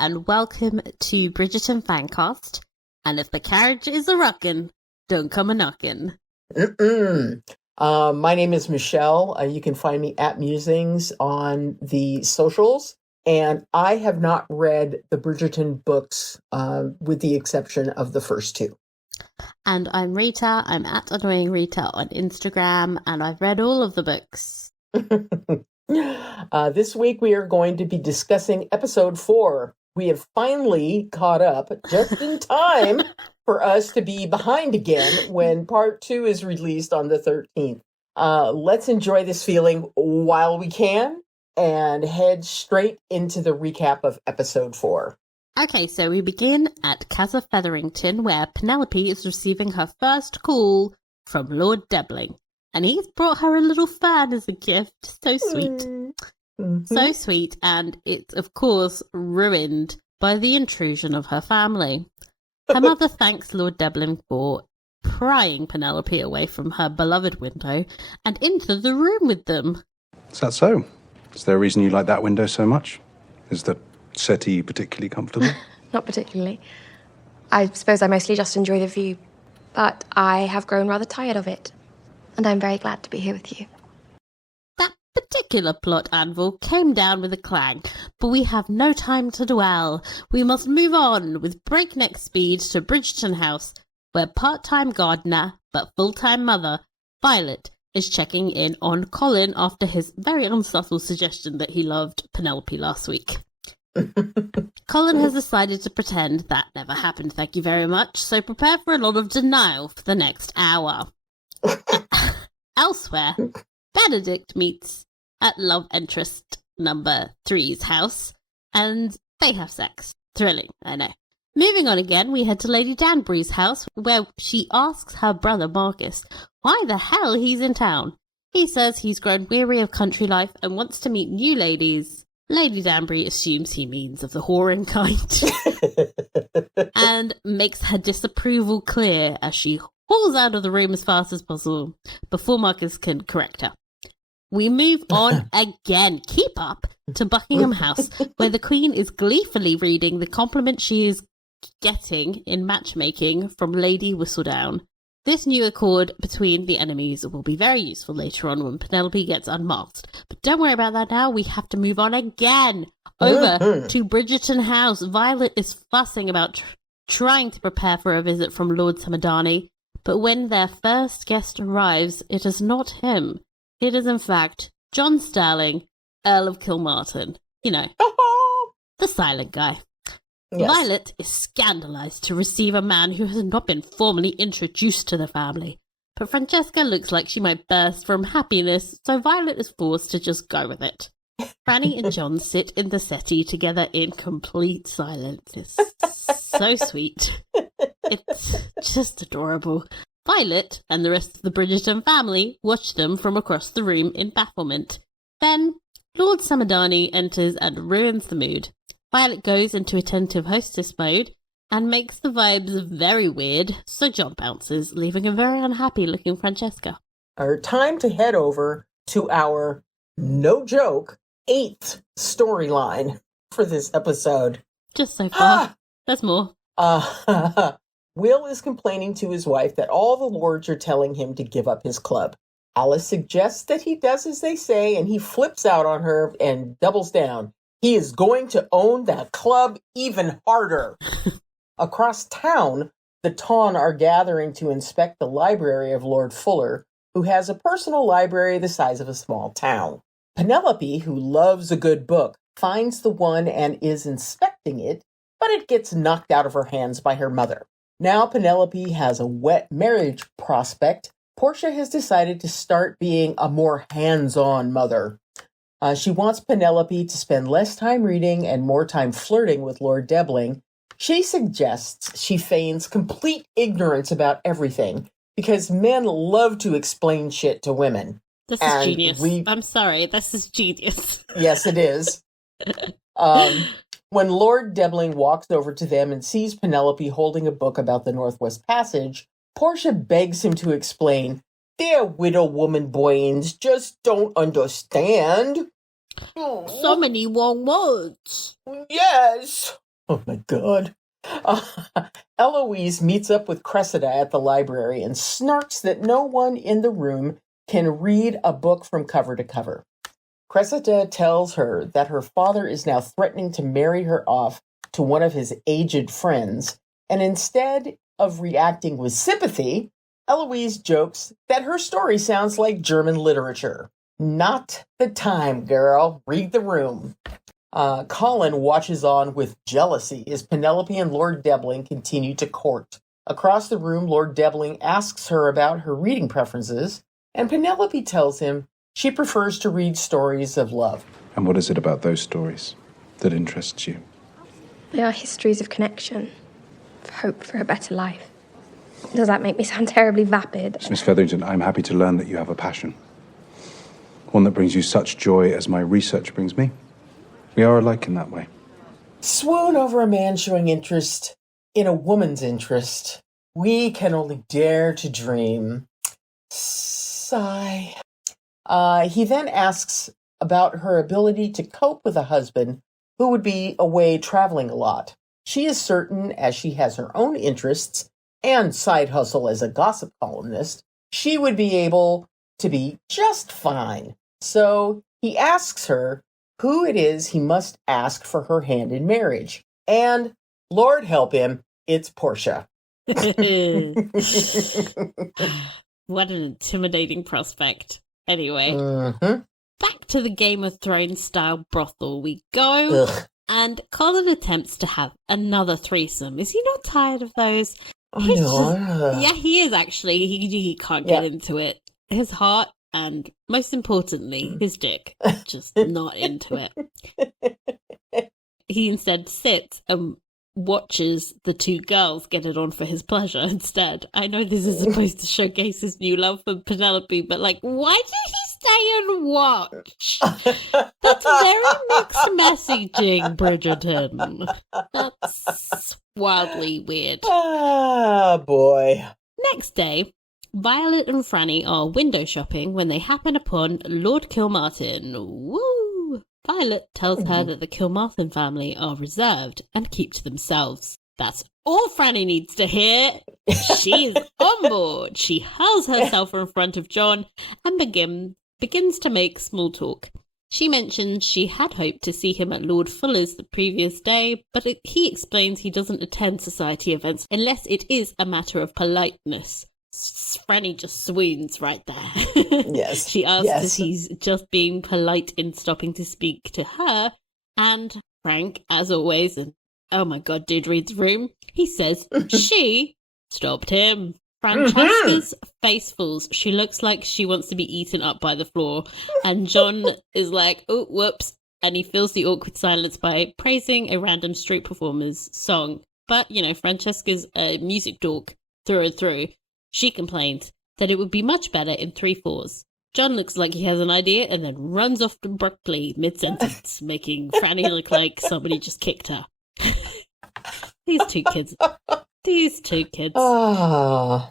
and welcome to Bridgerton Fancast. And if the carriage is a rockin', don't come a knockin'. My name is Michelle. You can find me at Musings on the socials. And I have not read the Bridgerton books with the exception of the first two. And I'm Rita. I'm at Annoying Rita on Instagram, and I've read all of the books. This week we are going to be discussing episode 4. We have finally caught up just in time for us to be behind again when part 2 is released on the 13th. Let's enjoy this feeling while we can and head straight into the recap of episode 4. Okay, so we begin at Casa Featherington, where Penelope is receiving her first call from Lord Debling. And he's brought her a little fan as a gift. So sweet. Mm-hmm. So sweet. And it's, of course, ruined by the intrusion of her family. Her mother thanks Lord Debling for prying Penelope away from her beloved window and into the room with them. Is that so? Is there a reason you like that window so much? Is the settee particularly comfortable? Not particularly. I suppose I mostly just enjoy the view. But I have grown rather tired of it. And I'm very glad to be here with you. That particular plot anvil came down with a clang, but we have no time to dwell. We must move on with breakneck speed to Bridgerton House, where part-time gardener, but full-time mother, Violet, is checking in on Colin after his very unsubtle suggestion that he loved Penelope last week. Colin has decided to pretend that never happened, thank you very much, so prepare for a lot of denial for the next hour. Elsewhere, Benedict meets at love interest number 3's house, and they have sex. Thrilling, I know. Moving on again, we head to Lady Danbury's house, where she asks her brother Marcus why the hell he's in town. He says he's grown weary of country life and wants to meet new ladies. Lady Danbury assumes he means of the whoring kind and makes her disapproval clear as she hauls out of the room as fast as possible before Marcus can correct her. We move on again, keep up, to Buckingham House, where the Queen is gleefully reading the compliment she is getting in matchmaking from Lady Whistledown. This new accord between the enemies will be very useful later on when Penelope gets unmasked. But don't worry about that now, we have to move on again. Over to Bridgerton House. Violet is fussing about trying to prepare for a visit from Lord Samadani. But when their first guest arrives, it is not him. It is, in fact, John Starling, Earl of Kilmartin. You know, the silent guy. Yes. Violet is scandalised to receive a man who has not been formally introduced to the family. But Francesca looks like she might burst from happiness, so Violet is forced to just go with it. Franny and John sit in the settee together in complete silence. It's so sweet. It's just adorable. Violet and the rest of the Bridgerton family watch them from across the room in bafflement. Then, Lord Samadani enters and ruins the mood. Violet goes into attentive hostess mode and makes the vibes very weird, so John bounces, leaving a very unhappy-looking Francesca. Our time to head over to our, no joke, 8th storyline for this episode. Just so far. There's more. Will is complaining to his wife that all the lords are telling him to give up his club. Alice suggests that he does as they say, and he flips out on her and doubles down. He is going to own that club even harder. Across town, the Tawn are gathering to inspect the library of Lord Fuller, who has a personal library the size of a small town. Penelope, who loves a good book, finds the one and is inspecting it, but it gets knocked out of her hands by her mother. Now Penelope has a wet marriage prospect. Portia has decided to start being a more hands-on mother. She wants Penelope to spend less time reading and more time flirting with Lord Debling. She suggests she feigns complete ignorance about everything because men love to explain shit to women. This is genius. I'm sorry, this is genius. Yes, it is. When Lord Debling walks over to them and sees Penelope holding a book about the Northwest Passage, Portia begs him to explain. Their widow woman boyins just don't understand. So many wrong words. Yes. Oh, my God. Uh, Eloise meets up with Cressida at the library and snarks that no one in the room can read a book from cover to cover. Cressida tells her that her father is now threatening to marry her off to one of his aged friends, and instead of reacting with sympathy, Eloise jokes that her story sounds like German literature. Not the time, girl. Read the room. Colin watches on with jealousy as Penelope and Lord Debling continue to court. Across the room, Lord Debling asks her about her reading preferences, and Penelope tells him she prefers to read stories of love. And what is it about those stories that interests you? They are histories of connection, of hope for a better life. Does that make me sound terribly vapid? Miss Featherington, I'm happy to learn that you have a passion. One that brings you such joy as my research brings me. We are alike in that way. Swoon over a man showing interest in a woman's interest. We can only dare to dream. Sigh. He then asks about her ability to cope with a husband who would be away traveling a lot. She is certain, as she has her own interests and side hustle as a gossip columnist, she would be able to be just fine. So he asks her who it is he must ask for her hand in marriage. And, Lord help him, it's Portia. What an intimidating prospect. Anyway, Mm-hmm. back to the Game of Thrones style brothel we go. Ugh. And Colin attempts to have another threesome. Is he not tired of those? I He's know. Yeah, he is actually. He can't get into it. His heart and, most importantly, his dick. Just not into it. He instead sits and watches the two girls get it on for his pleasure instead. I know this is supposed to showcase his new love for Penelope, but why did he stay and watch? That's very mixed messaging, Bridgerton. That's wildly weird. Ah, boy. Next day, Violet and Franny are window shopping when they happen upon Lord Kilmartin. Woo! Violet tells her that the Kilmartin family are reserved and keep to themselves. That's all Franny needs to hear. She's on board. She hurls herself in front of John and begins to make small talk. She mentions she had hoped to see him at Lord Fuller's the previous day, but he explains he doesn't attend society events unless it is a matter of politeness. Franny just swoons right there. Yes. She asks Yes. if he's just being polite in stopping to speak to her, and Frank, as always, and oh my god, dude reads the room, he says she stopped him. Francesca's face falls. She looks like she wants to be eaten up by the floor, and John is like, oh, whoops, and he fills the awkward silence by praising a random street performer's song. But, Francesca's a music dork through and through. She complained that it would be much better in 3/4. John looks like he has an idea and then runs off abruptly mid-sentence, making Franny look like somebody just kicked her. These two kids. Ah.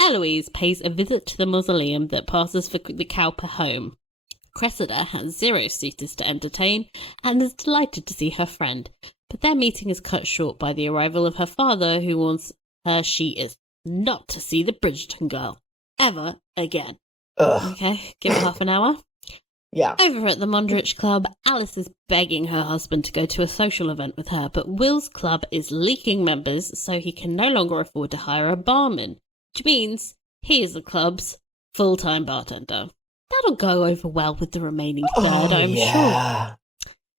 Eloise pays a visit to the mausoleum that passes for the Cowper home. Cressida has 0 suitors to entertain and is delighted to see her friend, but their meeting is cut short by the arrival of her father, who warns her she is not to see the Bridgerton girl ever again. Ugh. Okay, give it half an hour. Yeah. Over at the Mondrich Club, Alice is begging her husband to go to a social event with her, but Will's club is leaking members, so he can no longer afford to hire a barman, which means he is the club's full-time bartender. That'll go over well with the remaining third, I'm sure.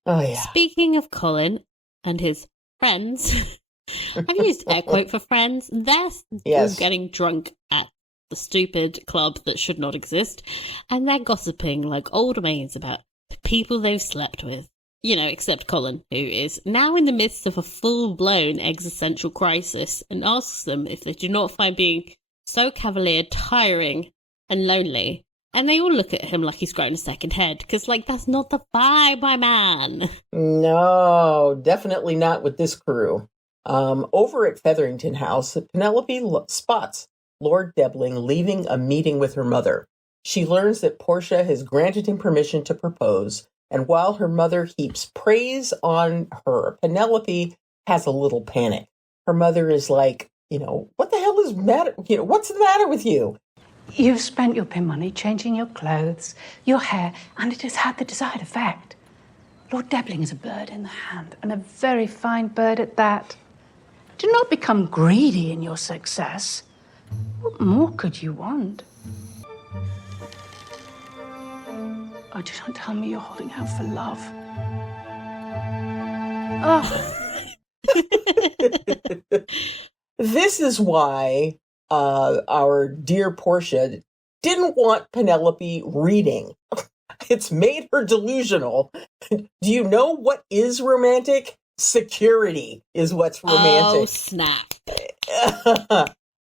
Oh, yeah. Speaking of Colin and his friends, I've used air quote for friends. They're all getting drunk at the stupid club that should not exist, and they're gossiping like old maids about the people they've slept with. Except Colin, who is now in the midst of a full-blown existential crisis and asks them if they do not find being so cavalier tiring and lonely. And they all look at him like he's grown a second head, because, that's not the vibe, my man. No, definitely not with this crew. Over at Featherington House, Penelope spots Lord Debling leaving a meeting with her mother. She learns that Portia has granted him permission to propose, and while her mother heaps praise on her, Penelope has a little panic. Her mother is like, what the hell is matter? What's the matter with you? You've spent your pin money changing your clothes, your hair, and it has had the desired effect. Lord Debbling is a bird in the hand, and a very fine bird at that. Do not become greedy in your success. What more could you want? Oh, do not tell me you're holding out for love. Oh. This is why our dear Portia didn't want Penelope reading. It's made her delusional. Do you know what is romantic? Security is what's romantic. Oh, snap.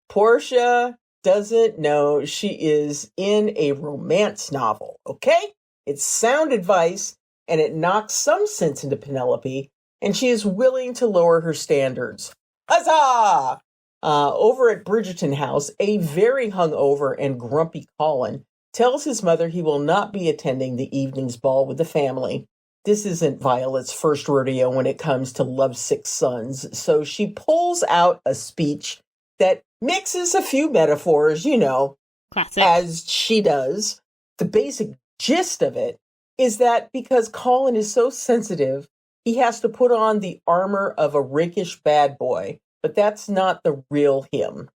Portia doesn't know she is in a romance novel, okay? It's sound advice, and it knocks some sense into Penelope, and she is willing to lower her standards. Huzzah! Over at Bridgerton House, a very hungover and grumpy Colin tells his mother he will not be attending the evening's ball with the family. This isn't Violet's first rodeo when it comes to lovesick sons, so she pulls out a speech that mixes a few metaphors, Classic. as she does. The basic gist of it is that because Colin is so sensitive, he has to put on the armor of a rakish bad boy, but that's not the real him.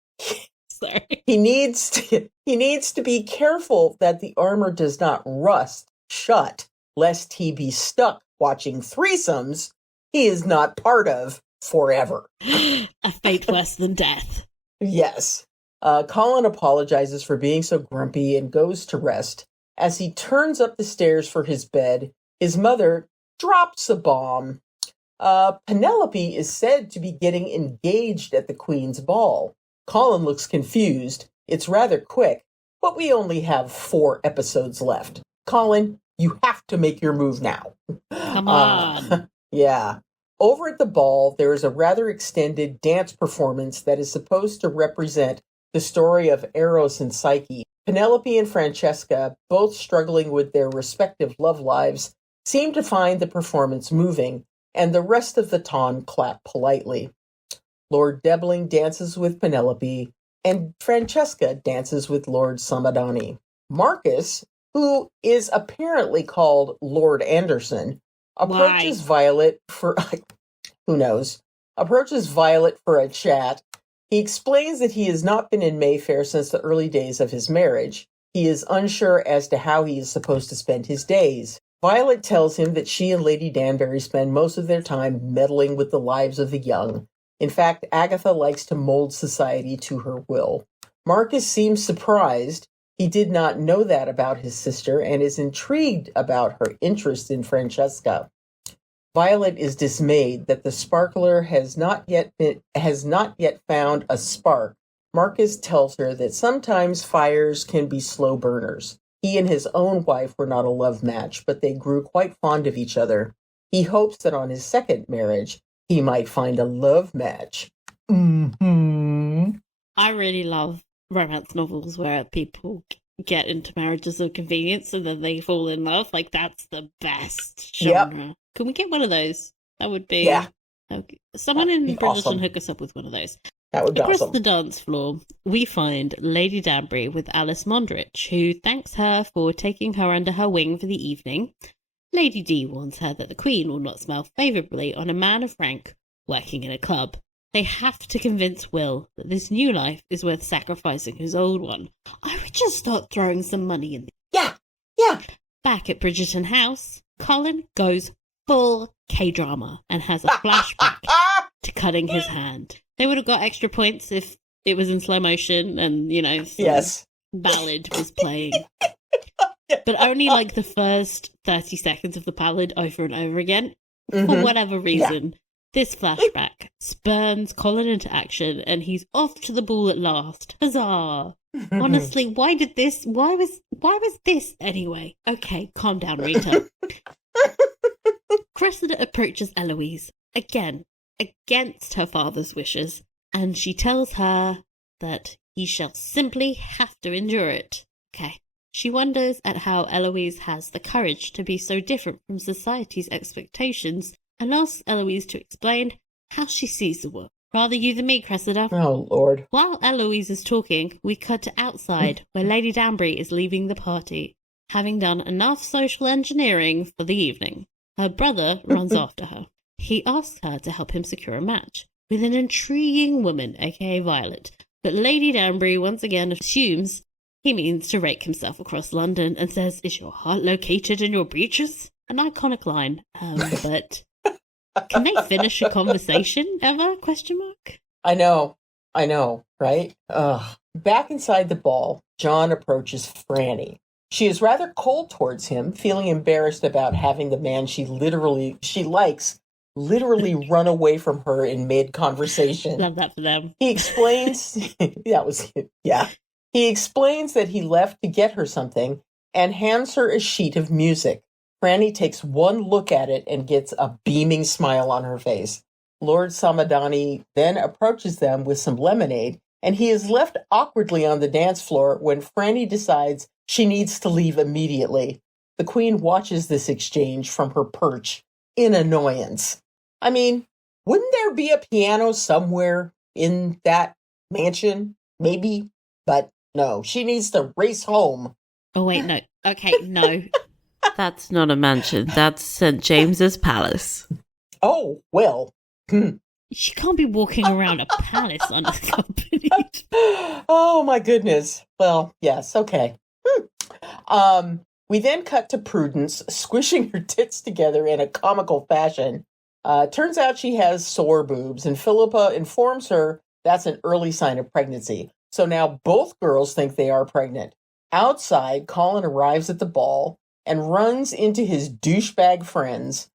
Sorry. He needs to be careful that the armor does not rust shut, lest he be stuck watching threesomes he is not part of forever. A fate worse than death. Yes. Colin apologizes for being so grumpy and goes to rest. As he turns up the stairs for his bed, his mother drops a bomb. Penelope is said to be getting engaged at the Queen's ball. Colin looks confused. It's rather quick, but we only have 4 episodes left. Colin, you have to make your move now. Come on. Yeah. Over at the ball, there is a rather extended dance performance that is supposed to represent the story of Eros and Psyche. Penelope and Francesca, both struggling with their respective love lives, seem to find the performance moving, and the rest of the ton clap politely. Lord Debbling dances with Penelope, and Francesca dances with Lord Samadani. Marcus, who is apparently called Lord Anderson, approaches Violet for, who knows, approaches Violet for a chat. He explains that he has not been in Mayfair since the early days of his marriage. He is unsure as to how he is supposed to spend his days. Violet tells him that she and Lady Danbury spend most of their time meddling with the lives of the young. In fact, Agatha likes to mold society to her will. Marcus seems surprised. He did not know that about his sister and is intrigued about her interest in Francesca. Violet is dismayed that the sparkler has not yet found a spark. Marcus tells her that sometimes fires can be slow burners. He and his own wife were not a love match, but they grew quite fond of each other. He hopes that on his second marriage, he might find a love match. Mm-hmm. I really love romance novels where people get into marriages of convenience and then they fall in love. Like, that's the best genre. Yep. Can we get one of those? That would be... Yeah. Okay. Someone in Bridgerton awesome. Hook us up with one of those. That would be Across awesome. the dance floor, we find Lady Danbury with Alice Mondrich, who thanks her for taking her under her wing for the evening. Lady D warns her that the Queen will not smile favourably on a man of rank working in a club. They have to convince Will that this new life is worth sacrificing his old one. I would just start throwing some money in. Yeah. Back at Bridgerton House, Colin goes full K-drama and has a flashback to cutting his hand. They would have got extra points if it was in slow motion and, Yes. ballad was playing. But only like the first 30 seconds of the ballad over and over again. Mm-hmm. For whatever reason, this flashback spurns Colin into action and he's off to the ball at last. Huzzah! Honestly, why was this anyway? Okay, calm down, Rita. Cressida approaches Eloise, again, against her father's wishes, and she tells her that he shall simply have to endure it. Okay. She wonders at how Eloise has the courage to be so different from society's expectations and asks Eloise to explain how she sees the world. Rather you than me, Cressida. Oh, Lord. While Eloise is talking, we cut to outside, where Lady Danbury is leaving the party, having done enough social engineering for the evening. Her brother runs after her. He asks her to help him secure a match with an intriguing woman, aka Violet, but Lady Danbury once again assumes he means to rake himself across London and says, "Is your heart located in your breeches?" An iconic line, but can they finish a conversation ever? Question mark. I know, right? Ugh. Back inside the ball, John approaches Franny. She is rather cold towards him, feeling embarrassed about having the man she likes run away from her in mid-conversation. Love that for them. He explains, He explains that he left to get her something and hands her a sheet of music. Franny takes one look at it and gets a beaming smile on her face. Lord Samadani then approaches them with some lemonade, and he is left awkwardly on the dance floor when Franny decides she needs to leave immediately. The Queen watches this exchange from her perch in annoyance. I mean, wouldn't there be a piano somewhere in that mansion? Maybe, but no, she needs to race home. Oh, wait, no. Okay, no. That's not a mansion. That's St. James's Palace. Oh, well. She can't be walking around a palace unaccompanied. Oh, my goodness. Well, yes, okay. We then cut to Prudence squishing her tits together in a comical fashion. Turns out she has sore boobs, and Philippa informs her that's an early sign of pregnancy. So now both girls think they are pregnant. Outside, Colin arrives at the ball and runs into his douchebag friends.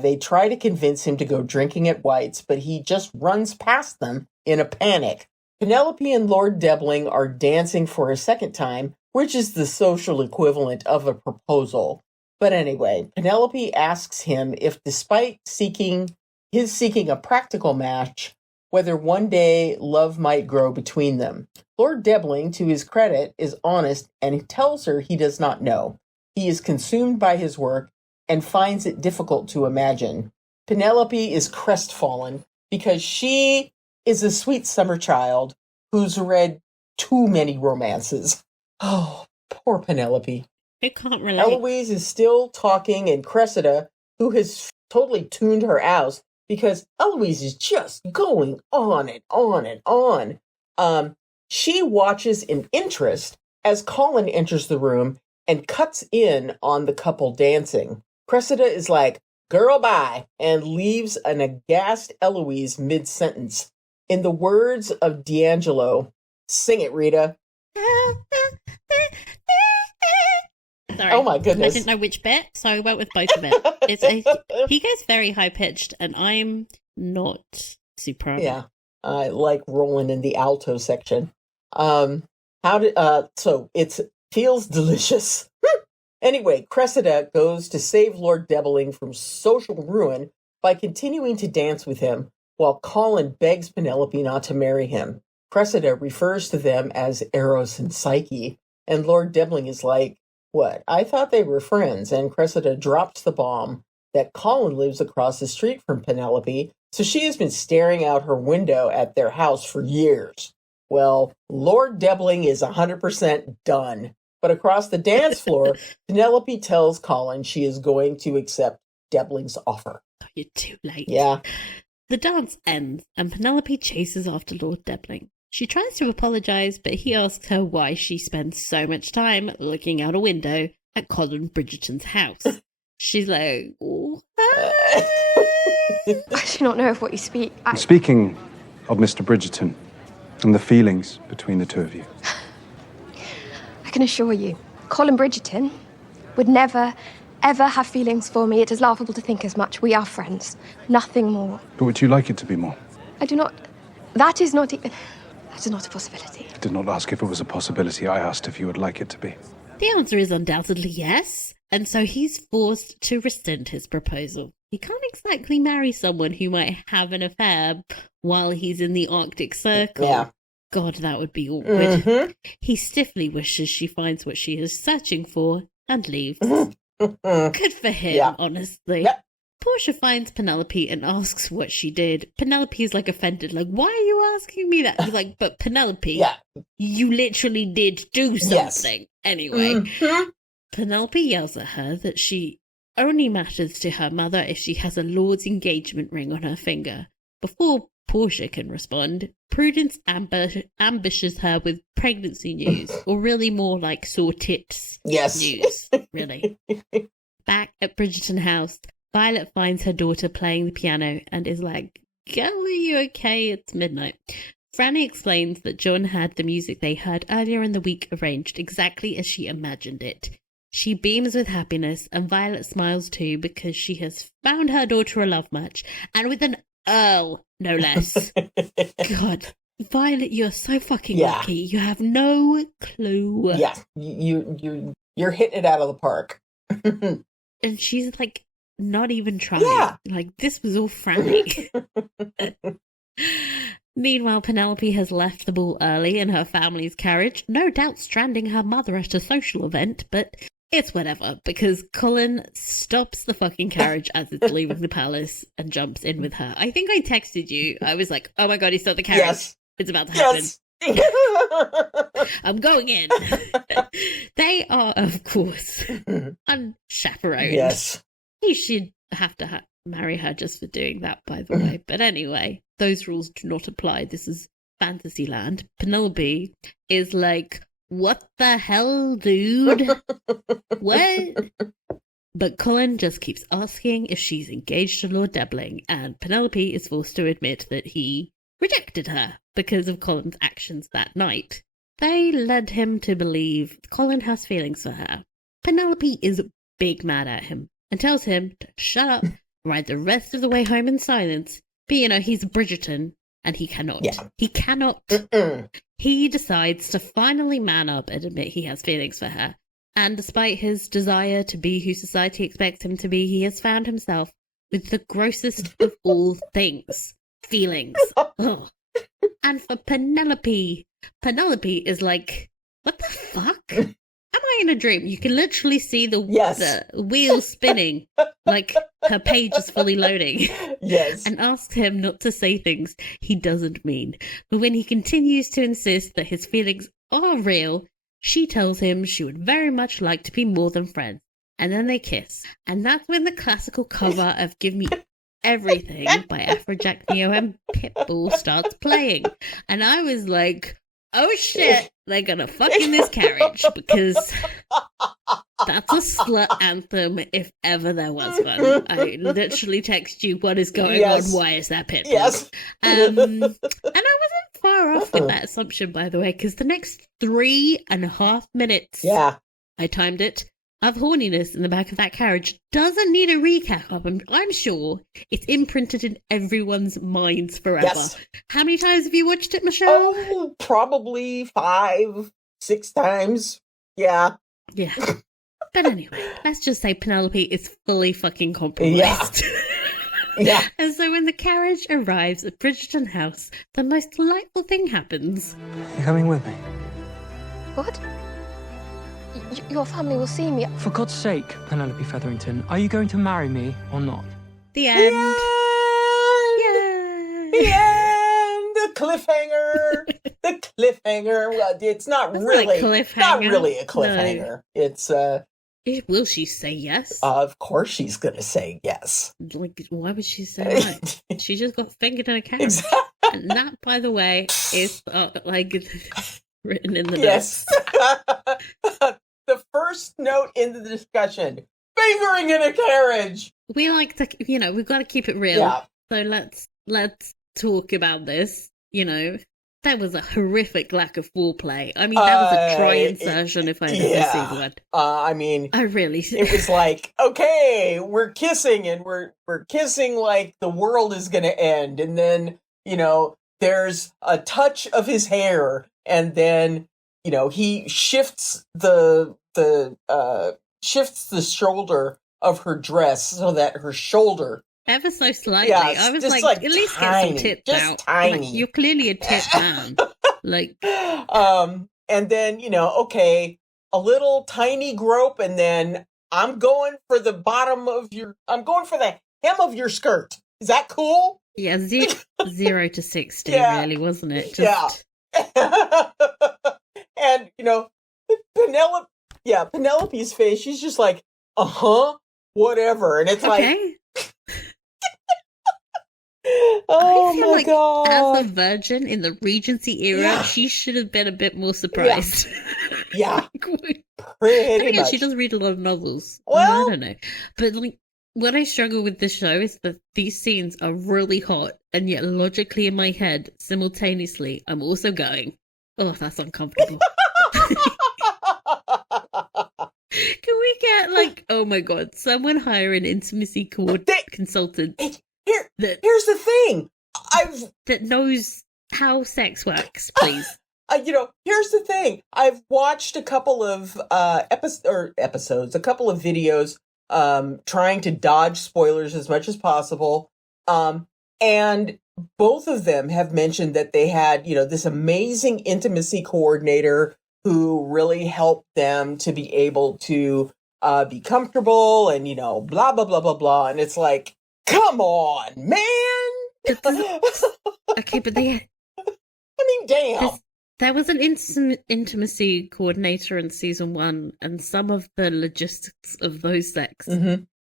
They try to convince him to go drinking at White's, but he just runs past them in a panic. Penelope and Lord Debling are dancing for a second time, which is the social equivalent of a proposal. But anyway, Penelope asks him if, despite seeking a practical match, whether one day love might grow between them. Lord Debling, to his credit, is honest and he tells her he does not know. He is consumed by his work and finds it difficult to imagine. Penelope is crestfallen because she is a sweet summer child who's read too many romances. Oh, poor Penelope. I can't relate. Eloise is still talking, and Cressida, who has totally tuned her out, because Eloise is just going on and on and on. She watches in interest as Colin enters the room and cuts in on the couple dancing. Cressida is like, "Girl, bye," and leaves an aghast Eloise mid-sentence. In the words of D'Angelo, sing it, Rita. Sorry. Oh my goodness. I didn't know which bit, so I went with both of it. He goes very high-pitched, and I'm not super. Yeah, I like rolling in the alto section. So it feels delicious. Anyway, Cressida goes to save Lord Debling from social ruin by continuing to dance with him, while Colin begs Penelope not to marry him. Cressida refers to them as Eros and Psyche, and Lord Debling is like, "What? I thought they were friends," and Cressida drops the bomb that Colin lives across the street from Penelope, so she has been staring out her window at their house for years. Well, Lord Debling is 100% done. But across the dance floor, Penelope tells Colin she is going to accept Debling's offer. Oh, you're too late. Yeah. The dance ends, and Penelope chases after Lord Debling. She tries to apologise, but he asks her why she spends so much time looking out a window at Colin Bridgerton's house. She's like, "What?" I do not know of what you speak. Speaking of Mr. Bridgerton and the feelings between the two of you. I can assure you, Colin Bridgerton would never, ever have feelings for me. It is laughable to think as much. We are friends. Nothing more. But would you like it to be more? I do not... That is not a possibility. I did not ask if it was a possibility. I asked if you would like it to be. The answer is undoubtedly yes, and so he's forced to rescind his proposal. He can't exactly marry someone who might have an affair while he's in the Arctic Circle. Yeah. God, that would be awkward. Mm-hmm. He stiffly wishes she finds what she is searching for and leaves. Good for him, Yeah. honestly. Yep. Portia finds Penelope and asks what she did, Penelope is like offended, like, why are you asking me that? He's like, but Penelope, you literally did do something. Yes. Anyway, Penelope yells at her that she only matters to her mother if she has a lord's engagement ring on her finger. Before Portia can respond, Prudence ambushes her with pregnancy news, or really more like sore tits news, really. Back at Bridgerton House, Violet finds her daughter playing the piano and is like, girl, are you okay? It's midnight. Franny explains that John had the music they heard earlier in the week arranged exactly as she imagined it. She beams with happiness, and Violet smiles too because she has found her daughter a love match, and with an Earl, no less. God, Violet, you're so fucking lucky. You have no clue. Yeah, you're hitting it out of the park. And she's like, not even trying. Yeah. Like, this was all Franny. Meanwhile, Penelope has left the ball early in her family's carriage, no doubt stranding her mother at a social event, but it's whatever, because Colin stops the fucking carriage as it's leaving the palace and jumps in with her. I think I texted you. I was like, oh my God, he stopped the carriage. Yes. It's about to happen. Yes. I'm going in. They are, of course, unchaperoned. Yes. He should have to marry her just for doing that, by the way. But anyway, those rules do not apply. This is Fantasyland. Penelope is like, what the hell, dude? What? But Colin just keeps asking if she's engaged to Lord Debling, and Penelope is forced to admit that he rejected her because of Colin's actions that night. They led him to believe Colin has feelings for her. Penelope is big mad at him and tells him to shut up, ride the rest of the way home in silence. But you know, he's Bridgerton, and he cannot. Yeah. He cannot. He decides to finally man up and admit he has feelings for her. And despite his desire to be who society expects him to be, he has found himself with the grossest of all things. Feelings. Ugh. And for Penelope is like, what the fuck? Am I in a dream? You can literally see the wheel spinning, like her page is fully loading. Yes. And asks him not to say things he doesn't mean. But when he continues to insist that his feelings are real, she tells him she would very much like to be more than friends. And then they kiss. And that's when the classical cover of Give Me Everything by Afrojack Neo and Pitbull starts playing. And I was like, oh shit, they're gonna fuck in this carriage, because that's a slut anthem if ever there was one. I literally text you, what is going on? Why is that Pitbull? Yes. And I wasn't far off with that assumption, by the way, because the next 3.5 minutes, I timed it, of horniness in the back of that carriage doesn't need a recap of. I'm sure it's imprinted in everyone's minds forever. Yes. How many times have you watched it, Michelle? Oh, probably 5, 6 times. Yeah. Yeah. But anyway, let's just say Penelope is fully fucking compromised. Yeah. And so when the carriage arrives at Bridgerton House, the most delightful thing happens. You're coming with me? What? Your family will see me. For God's sake, Penelope Featherington, are you going to marry me or not? The end. The end. The cliffhanger. The cliffhanger. Well, it's not really a cliffhanger. No. It's Will she say yes? Of course she's gonna say yes. Like, why would she say that? She just got fingered in a carriage. Exactly. And that, by the way, is written in the notes. The first note in the discussion, fingering in a carriage. We like to, we've got to keep it real. Yeah. So let's talk about this. That was a horrific lack of foreplay. I mean, that was a try insertion if I've ever seen one. I really. It was like, okay, we're kissing and we're kissing like the world is going to end, and then there's a touch of his hair, and then he shifts the shoulder of her dress so that her shoulder ever so slightly. I was like, at least tiny, get some tits just out. Tiny. Like, you're clearly a tit man. And then okay, a little tiny grope, and then I'm going for the hem of your skirt. Is that cool? Yeah, 0 to 60, Yeah. really, wasn't it? Yeah. And, Penelope's face, she's just like, whatever. And it's Okay. oh I feel my like God. as a virgin in the Regency era, Yeah. she should have been a bit more surprised. Yeah. Pretty Pretty much. much. She does read a lot of novels. Well- I don't know. But like, what I struggle with this show is that these scenes are really hot, and yet logically in my head, simultaneously, I'm also going, oh, that's uncomfortable. Can we get like, oh my God, someone hire an intimacy consultant Here's the thing. that knows how sex works, please. Here's the thing. I've watched a couple of episodes, a couple of videos, trying to dodge spoilers as much as possible. And both of them have mentioned that they had, this amazing intimacy coordinator who really helped them to be able to be comfortable and, blah, blah, blah, blah, blah. And it's like, come on, man. Okay, but they... I mean, damn. There was an intimacy coordinator in season 1, and some of the logistics of those sex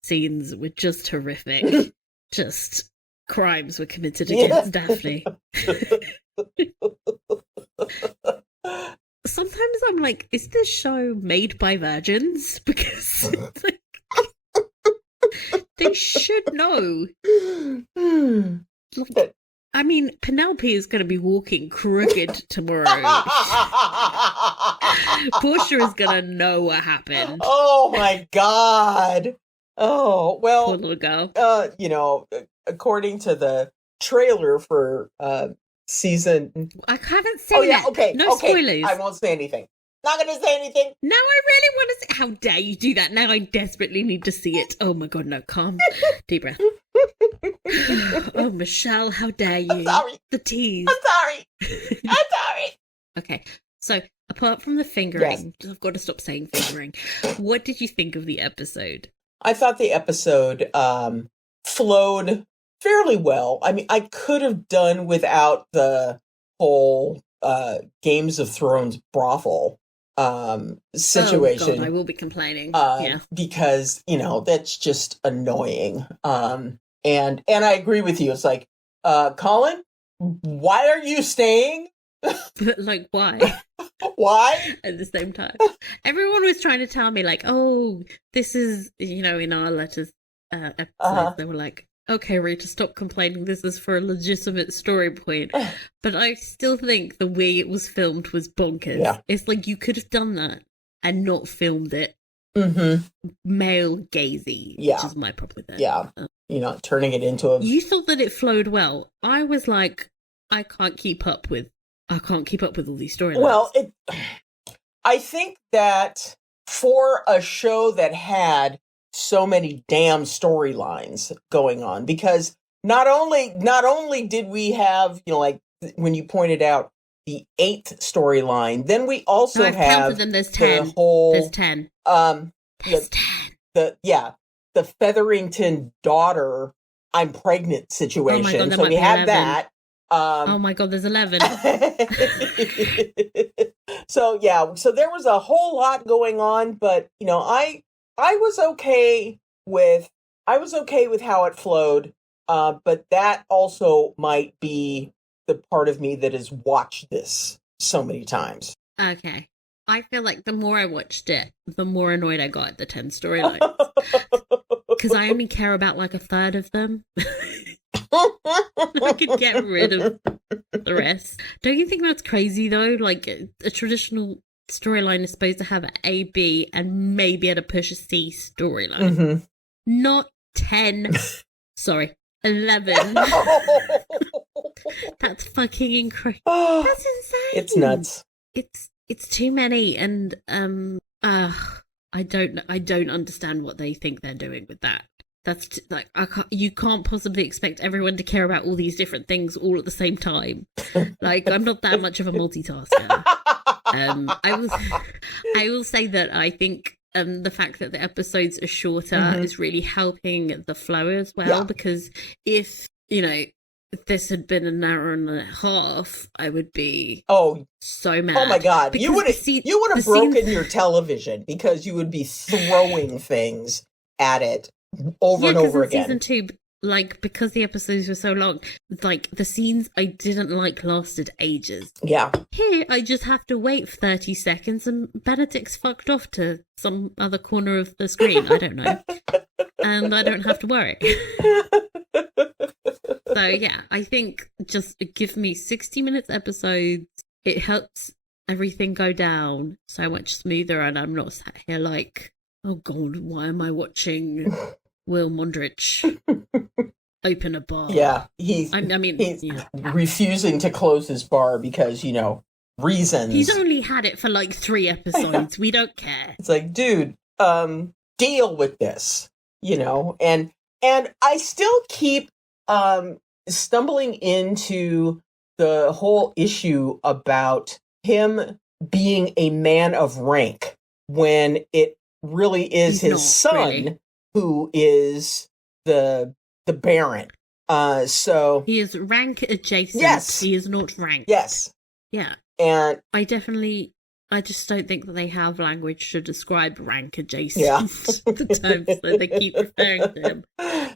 scenes were just horrific. Just crimes were committed against Daphne. Sometimes I'm like, is this show made by virgins? Because it's like, they should know. Like, I mean, Penelope is going to be walking crooked tomorrow. Portia is going to know what happened. Oh my God. Oh, well. Poor little girl. According to the trailer for season... I haven't seen it. Okay. No spoilers. I won't say anything. Not going to say anything. Now I really want to see... How dare you do that? Now I desperately need to see it. Oh my God, no, calm. Deep breath. Oh, Michelle, how dare you? I'm sorry. The tease. I'm sorry. Okay, so apart from the fingering, I've got to stop saying fingering. What did you think of the episode? I thought the episode flowed fairly well. I mean, I could have done without the whole Games of Thrones brothel situation. Oh God, I will be complaining. Because, that's just annoying. And I agree with you. It's like, Colin, why are you staying? But like, why? Why? At the same time, everyone was trying to tell me like, oh, this is, in our letters episodes, they were like, okay, Rita, stop complaining. This is for a legitimate story point. But I still think the way it was filmed was bonkers. Yeah. It's like you could have done that and not filmed it male gazy, which is my problem with it. Yeah. Turning it into a... You thought that it flowed well. I was like, I can't keep up with all these storylines. Well, I think that for a show that had so many damn storylines going on, because not only did we have, like when you pointed out the 8th storyline, then we also I've have counted them. There's 10. There's 10. There's 10. The Featherington daughter, I'm pregnant situation. Oh my God, that so might we be had 11. that. Oh my God, there's 11. So there was a whole lot going on, but I was okay with how it flowed. But that also might be the part of me that has watched this so many times. Okay. I feel like the more I watched it, the more annoyed I got at the 10 storylines. Because I only care about like a third of them. I could get rid of the rest. Don't you think that's crazy though? Like a traditional storyline is supposed to have an A, B, and maybe at a push a C storyline. Not 10. Sorry, 11. That's fucking incredible. That's insane. It's nuts. It's too many, and I don't understand what they think they're doing with that. That's you can't possibly expect everyone to care about all these different things all at the same time. Like, I'm not that much of a multitasker. I will say that I think the fact that the episodes are shorter is really helping the flow as well, because if, if this had been an hour and a half, I would be so mad. Oh my God. Because You would have broken your television because you would be throwing things at it over and over again. Season 2, because the episodes were so long, the scenes I didn't lasted ages. Yeah. Here, I just have to wait for 30 seconds and Benedict's fucked off to some other corner of the screen. I don't know. And I don't have to worry. So, yeah, I think just give me 60 minutes episodes. It helps everything go down so much smoother, and I'm not sat here oh God, why am I watching Will Mondrich open a bar? Yeah, he's refusing to close his bar because, reasons. He's only had it for 3 episodes. We don't care. It's dude, deal with this, and I still keep stumbling into the whole issue about him being a man of rank when it really is his son who is the Baron. So he is rank adjacent. Yes. He is not rank. Yes. Yeah. And I just don't think that they have language to describe rank adjacent, the terms that they keep referring to him.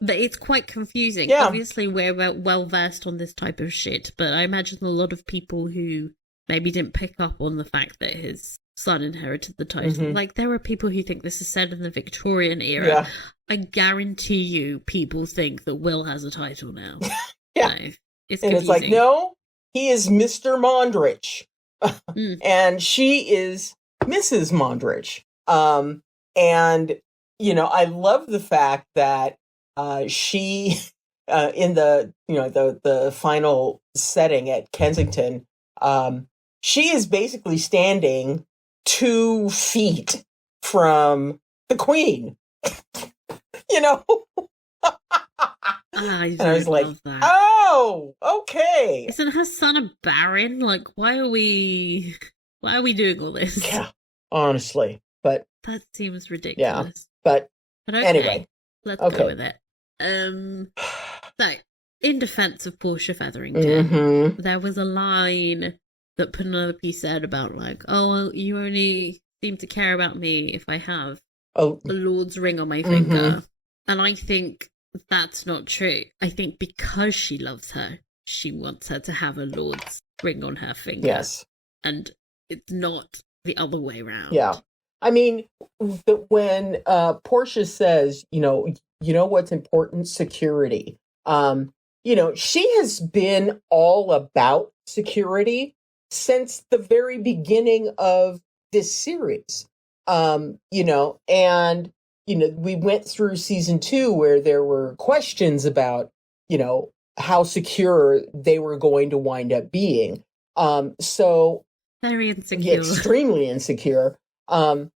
But it's quite confusing. Yeah. Obviously, we're well versed on this type of shit, but I imagine a lot of people who maybe didn't pick up on the fact that his son inherited the title. There are people who think this is set in the Victorian era. Yeah. I guarantee you people think that Will has a title now. Yeah. No, it's and confusing. it's no, he is Mr. Mondrich. And she is Mrs. Mondrich. And, I love the fact that she, in the final setting at Kensington, she is basically standing 2 feet from the Queen. I was love that. Oh, okay. Isn't her son a baron? Why are we doing all this? Yeah, honestly, but that seems ridiculous. Yeah, but okay, anyway, let's go with it. So, in defense of Portia Featherington, there was a line that Penelope said about you only seem to care about me if I have the Lord's ring on my finger, and I think that's not true. I think because she loves her, she wants her to have a Lord's ring on her finger. Yes. And it's not the other way around. Yeah. I mean, when Portia says, what's important? Security. She has been all about security since the very beginning of this series. We went through season 2 where there were questions about, how secure they were going to wind up being. So very insecure. Extremely insecure. It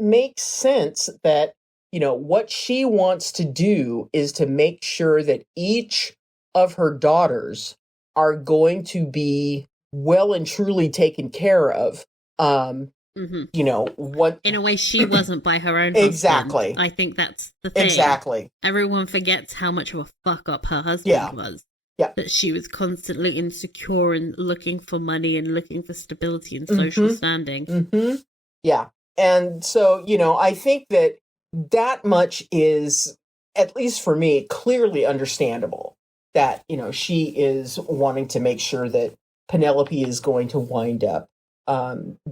makes sense that, what she wants to do is to make sure that each of her daughters are going to be well and truly taken care of. What in a way she wasn't by her own exactly. husband. I think that's the thing. Exactly. Everyone forgets how much of a fuck up her husband was. Yeah. That she was constantly insecure and looking for money and looking for stability and social standing. Yeah. And so, I think that much is, at least for me, clearly understandable. That, she is wanting to make sure that Penelope is going to wind up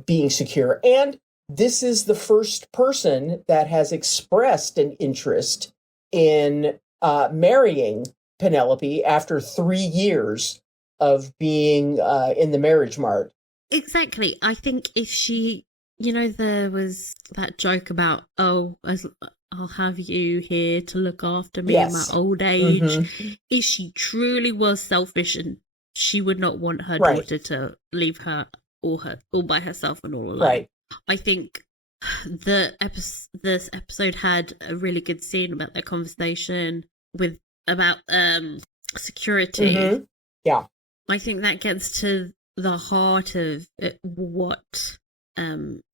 being secure. And this is the first person that has expressed an interest in marrying Penelope after 3 years of being in the marriage mart. Exactly. I think if she, there was that joke about, I'll have you here to look after me in my old age. If she truly was selfish and she would not want her daughter to leave her all by herself and all alone. Right. I think this episode had a really good scene about their conversation about security. Yeah. I think that gets to the heart of what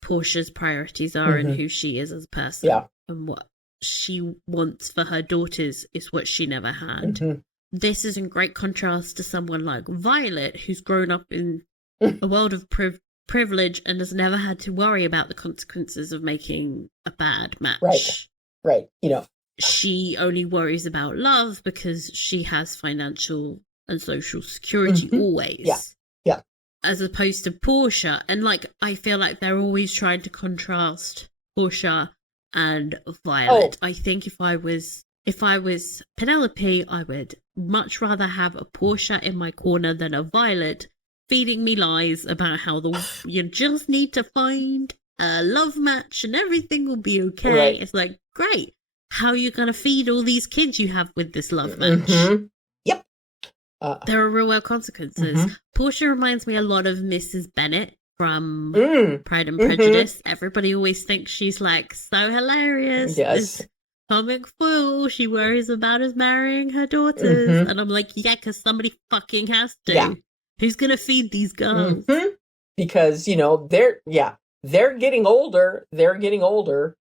Portia's priorities are and who she is as a person. Yeah. And what she wants for her daughters is what she never had. This is in great contrast to someone like Violet, who's grown up in a world of privilege and has never had to worry about the consequences of making a bad match. Right. She only worries about love because she has financial and social security always. Yeah. As opposed to Portia. And I feel like they're always trying to contrast Portia and Violet. I think if I was Penelope, I would much rather have a Portia in my corner than a Violet feeding me lies about how you just need to find a love match and everything will be okay. Right. It's like, great. How are you going to feed all these kids you have with this love match? Yep. There are real world consequences. Portia reminds me a lot of Mrs. Bennet from Pride and Prejudice. Everybody always thinks she's so hilarious. Yes. This comic foil she worries about is marrying her daughters. And I'm like, yeah, because somebody fucking has to. Yeah. Who's going to feed these girls? Because, they're getting older.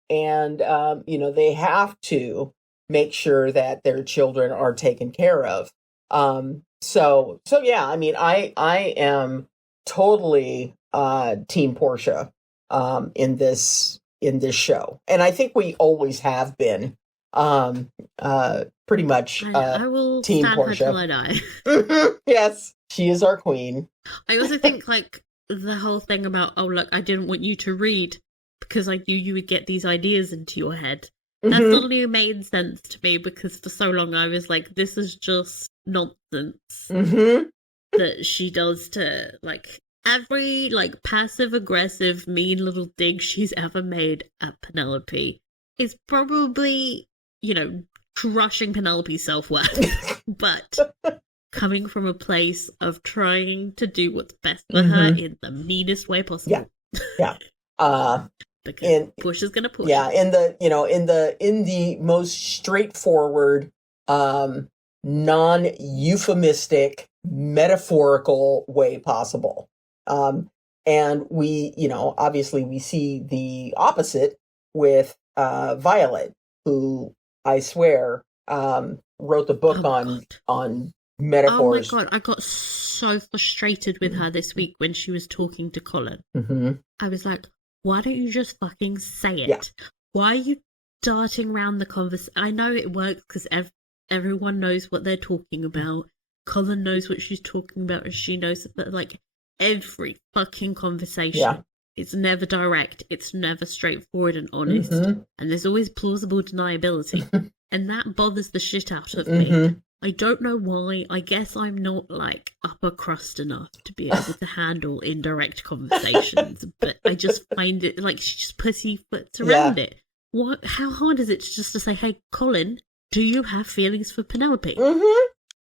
And, they have to make sure that their children are taken care of. So yeah, I mean, I am totally Team Portia in this show, and I think we always have been pretty much I will Team stand Portia her till I die. Yes, she is our queen. I also think the whole thing about, oh look, I didn't want you to read because I knew you would get these ideas into your head. That suddenly made sense to me because for so long I was like, this is just nonsense that she does to every passive aggressive mean little dig she's ever made at Penelope is probably crushing Penelope's self-worth but coming from a place of trying to do what's best for her in the meanest way possible. Yeah because Portia's gonna push. Yeah, in the most straightforward, non-euphemistic, metaphorical way possible. And we, obviously we see the opposite with Violet, who I swear wrote the book on metaphors. Oh my god, I got so frustrated with her this week when she was talking to Colin. I was like, why don't you just fucking say it? Yeah. Why are you darting around the conversation? I know it works because everyone knows what they're talking about. Colin knows what she's talking about and she knows that, every fucking conversation, it's never direct, it's never straightforward and honest, and there's always plausible deniability. And that bothers the shit out of me. I don't know why. I guess I'm not upper crust enough to be able to handle indirect conversations, but I just find it she just pussyfoots around it. What? How hard is it just to say, hey, Colin, do you have feelings for Penelope?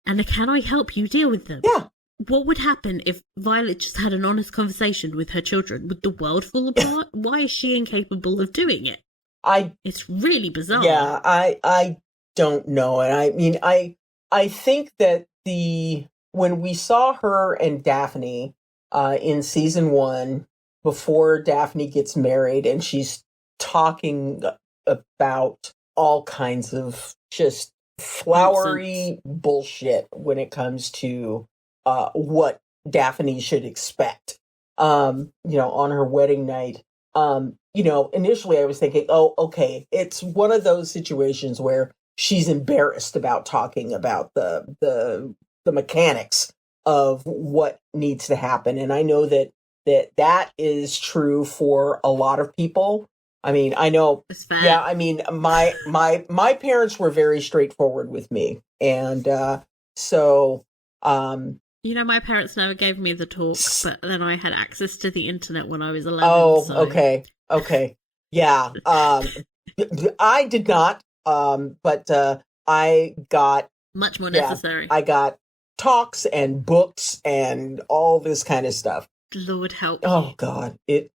And can I help you deal with them? Yeah. What would happen if Violet just had an honest conversation with her children? Would the world fall apart? Why is she incapable of doing it? It's really bizarre. Yeah, I don't know. And I mean, I think that when we saw her and Daphne in season 1, before Daphne gets married, and she's talking about all kinds of just flowery bullshit when it comes to what Daphne should expect, on her wedding night. Initially I was thinking, oh, okay, it's one of those situations where she's embarrassed about talking about the mechanics of what needs to happen. And I know that is true for a lot of people. I mean, I know, yeah, I mean, my parents were very straightforward with me. And so my parents never gave me the talk, but then I had access to the internet when I was 11. Oh, so. Okay. Yeah. I did not. But I got much more necessary. I got talks and books and all this kind of stuff. Lord help. Oh God, it's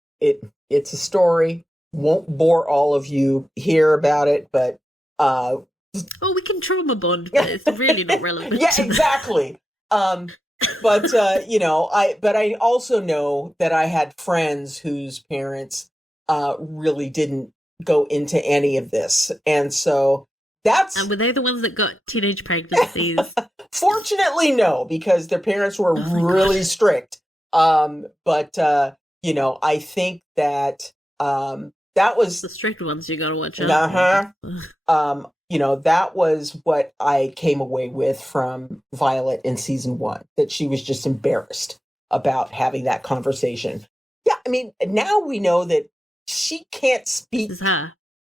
a story. Won't bore all of you hear about it, but we can trauma bond, but it's really not relevant. Yeah, exactly. But I also know that I had friends whose parents really didn't go into any of this, and so And were they the ones that got teenage pregnancies? Fortunately, no, because their parents were really strict. But I think that that was the strict ones you gotta watch out. That was what I came away with from Violet in season 1, that she was just embarrassed about having that conversation. Yeah, I mean, now we know that she can't speak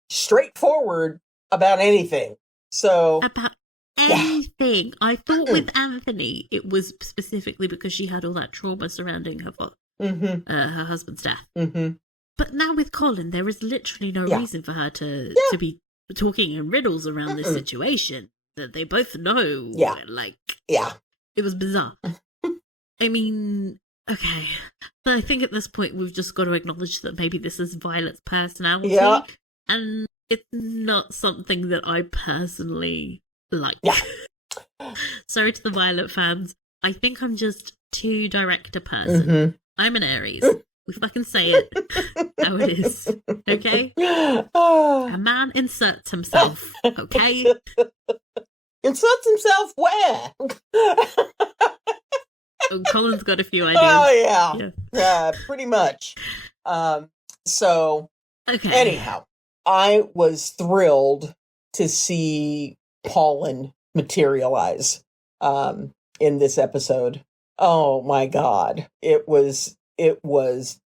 straightforward about anything. So about anything. I thought with Anthony, it was specifically because she had all that trauma surrounding her her husband's death. Mm-hmm. But now with Colin, there is literally no reason for her to be talking in riddles around this situation that they both know. Yeah. It was bizarre. I mean, okay. So I think at this point we've just got to acknowledge that maybe this is Violet's personality. Yeah. And it's not something that I personally like. Yeah. Sorry to the Violet fans. I think I'm just too direct a person. Mm-hmm. I'm an Aries. We fucking say it how it is. Okay? A man inserts himself. Okay? Inserts himself where? Oh, Colin's got a few ideas. Oh, yeah. Pretty much. So, anyhow, I was thrilled to see Colin materialize in this episode. Oh my God. It was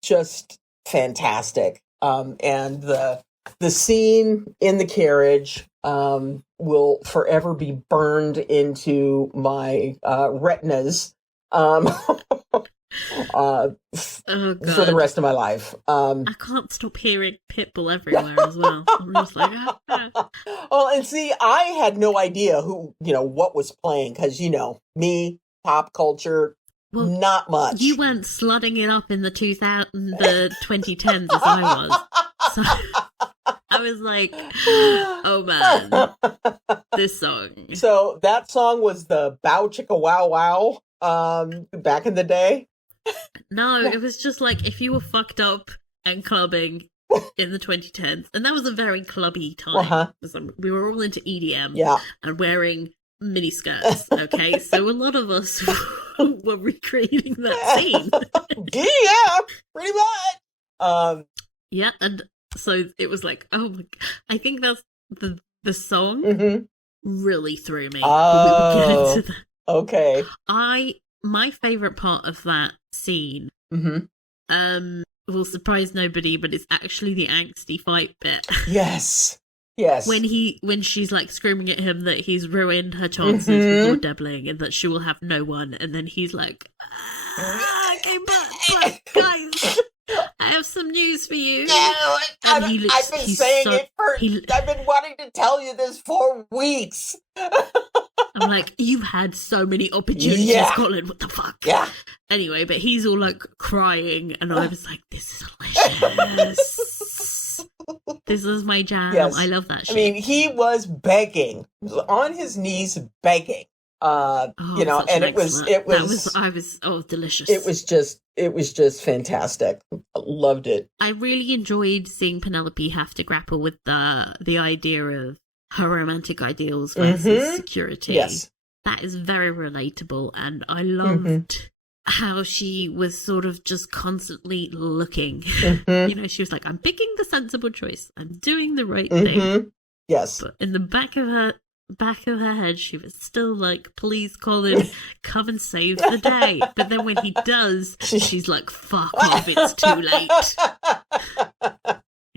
just fantastic. And the scene in the carriage will forever be burned into my retinas for the rest of my life. I can't stop hearing Pitbull everywhere as well. I'm just like, Well, and see, I had no idea what was playing, because me, pop culture, not much. You weren't sludding it up in the 2010s as I was. So I was like, oh man, this song. So that song was the Bow Chicka Wow Wow back in the day? No, it was just like if you were fucked up and clubbing in the 2010s, and that was a very clubby time. We were all into EDM and wearing mini skirts, okay? So a lot of us were recreating that scene. Yeah, pretty much. Yeah, and so it was like, oh my, I think that's the song really threw me. Oh, we will get into that. Okay. My favorite part of that scene will surprise nobody, but it's actually the angsty fight bit. Yes. When she's like screaming at him that he's ruined her chances with Lord Debling and that she will have no one, and then he's like, okay, but guys, I have some news for you. No, I've been wanting to tell you this for weeks. I'm like, you've had so many opportunities, Colin, what the fuck? Yeah. Anyway, but he's all like crying, and I was like, this is delicious. This is my jam. Yes. I love that shit. I mean, he was begging. He was on his knees begging. And it was delicious. It was just fantastic. I loved it. I really enjoyed seeing Penelope have to grapple with the idea of her romantic ideals versus security. Yes. That is very relatable, and I loved how she was sort of just constantly looking. She was like, I'm picking the sensible choice. I'm doing the right thing. Yes. But in the back of her head, she was still like, please, Colin, come and save the day. But then when he does, she's like, fuck off, it's too late.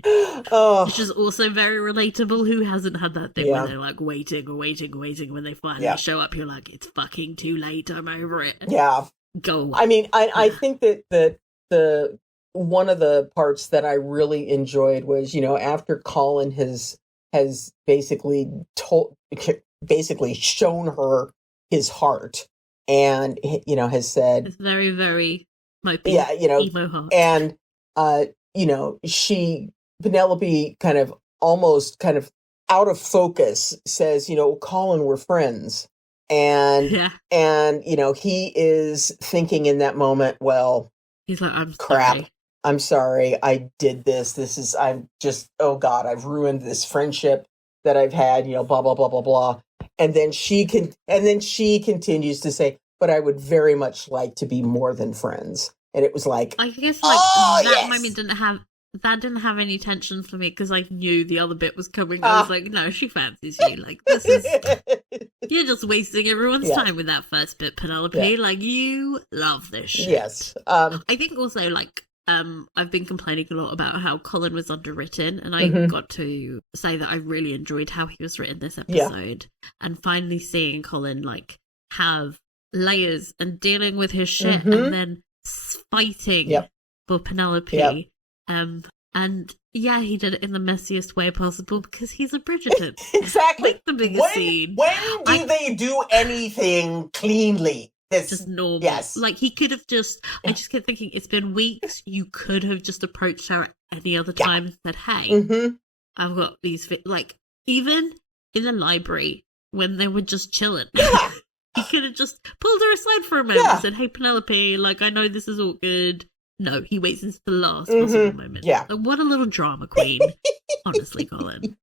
Which is also very relatable. Who hasn't had that thing when they're like waiting. When they finally show up, you're like, it's fucking too late. I'm over it. Yeah. Go away. I mean, I think that the one of the parts that I really enjoyed was, after Colin has basically shown her his heart, and has said it's very, very mopey, emo heart. And Penelope kind of out of focus says, Colin, we're friends. And you know, he is thinking in that moment, well, he's like, I'm crap. sorry. I'm sorry. I did this. I'm just, oh God, I've ruined this friendship that I've had, you know, blah, blah, blah, blah, blah. And then she continues to say, but I would very much like to be more than friends. And it was like, I guess like that moment didn't have any tension for me because I knew the other bit was coming. I was like, no, she fancies you. Like, this is, you're just wasting everyone's time with that first bit, Penelope. Yeah. Like, you love this shit. Yes. I think also, like, I've been complaining a lot about how Colin was underwritten, and I got to say that I really enjoyed how he was written this episode. And finally seeing Colin, like, have layers and dealing with his shit and then fighting for Penelope. And yeah, he did it in the messiest way possible because he's a Bridgerton. Exactly. Like the biggest scene. When do they do anything cleanly? Just normal. Yes. Like he could have just, I just kept thinking, it's been weeks. You could have just approached her at any other time and said, hey, I've got these, like, even in the library when they were just chilling. He could have just pulled her aside for a moment and said, hey, Penelope, like, I know this is awkward. No, he waits until the last possible moment. Yeah. Like, what a little drama queen. Honestly, Colin.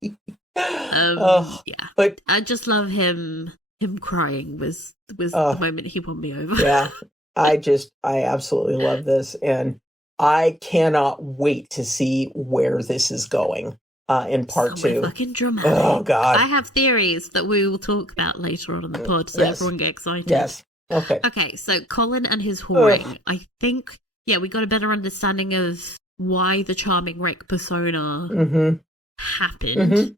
But I just love him. Him crying was the moment he won me over. Yeah. I absolutely love this. And I cannot wait to see where this is going in part two. Fucking dramatic. Oh, God. I have theories that we will talk about later on in the pod, so everyone get excited. Yes. Okay. Okay, so Colin and his whoring. I think, we got a better understanding of why the charming wreck persona happened.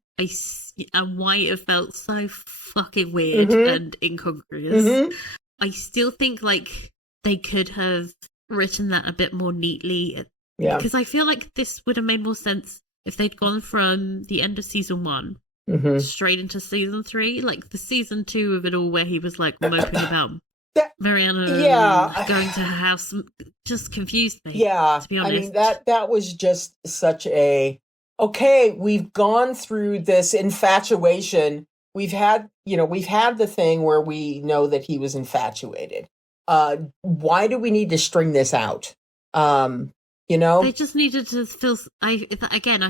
And why it felt so fucking weird and incongruous. I still think, like, they could have written that a bit more neatly. Yeah. Because I feel like this would have made more sense if they'd gone from the end of season 1 straight into season 3. Like, the season 2 of it all where he was, like, moping about Mariana going to her house just confused me. Yeah. To be honest. I mean, that was just such a... Okay, we've gone through this infatuation. We've had the thing where we know that he was infatuated. Why do we need to string this out? They just needed to feel. I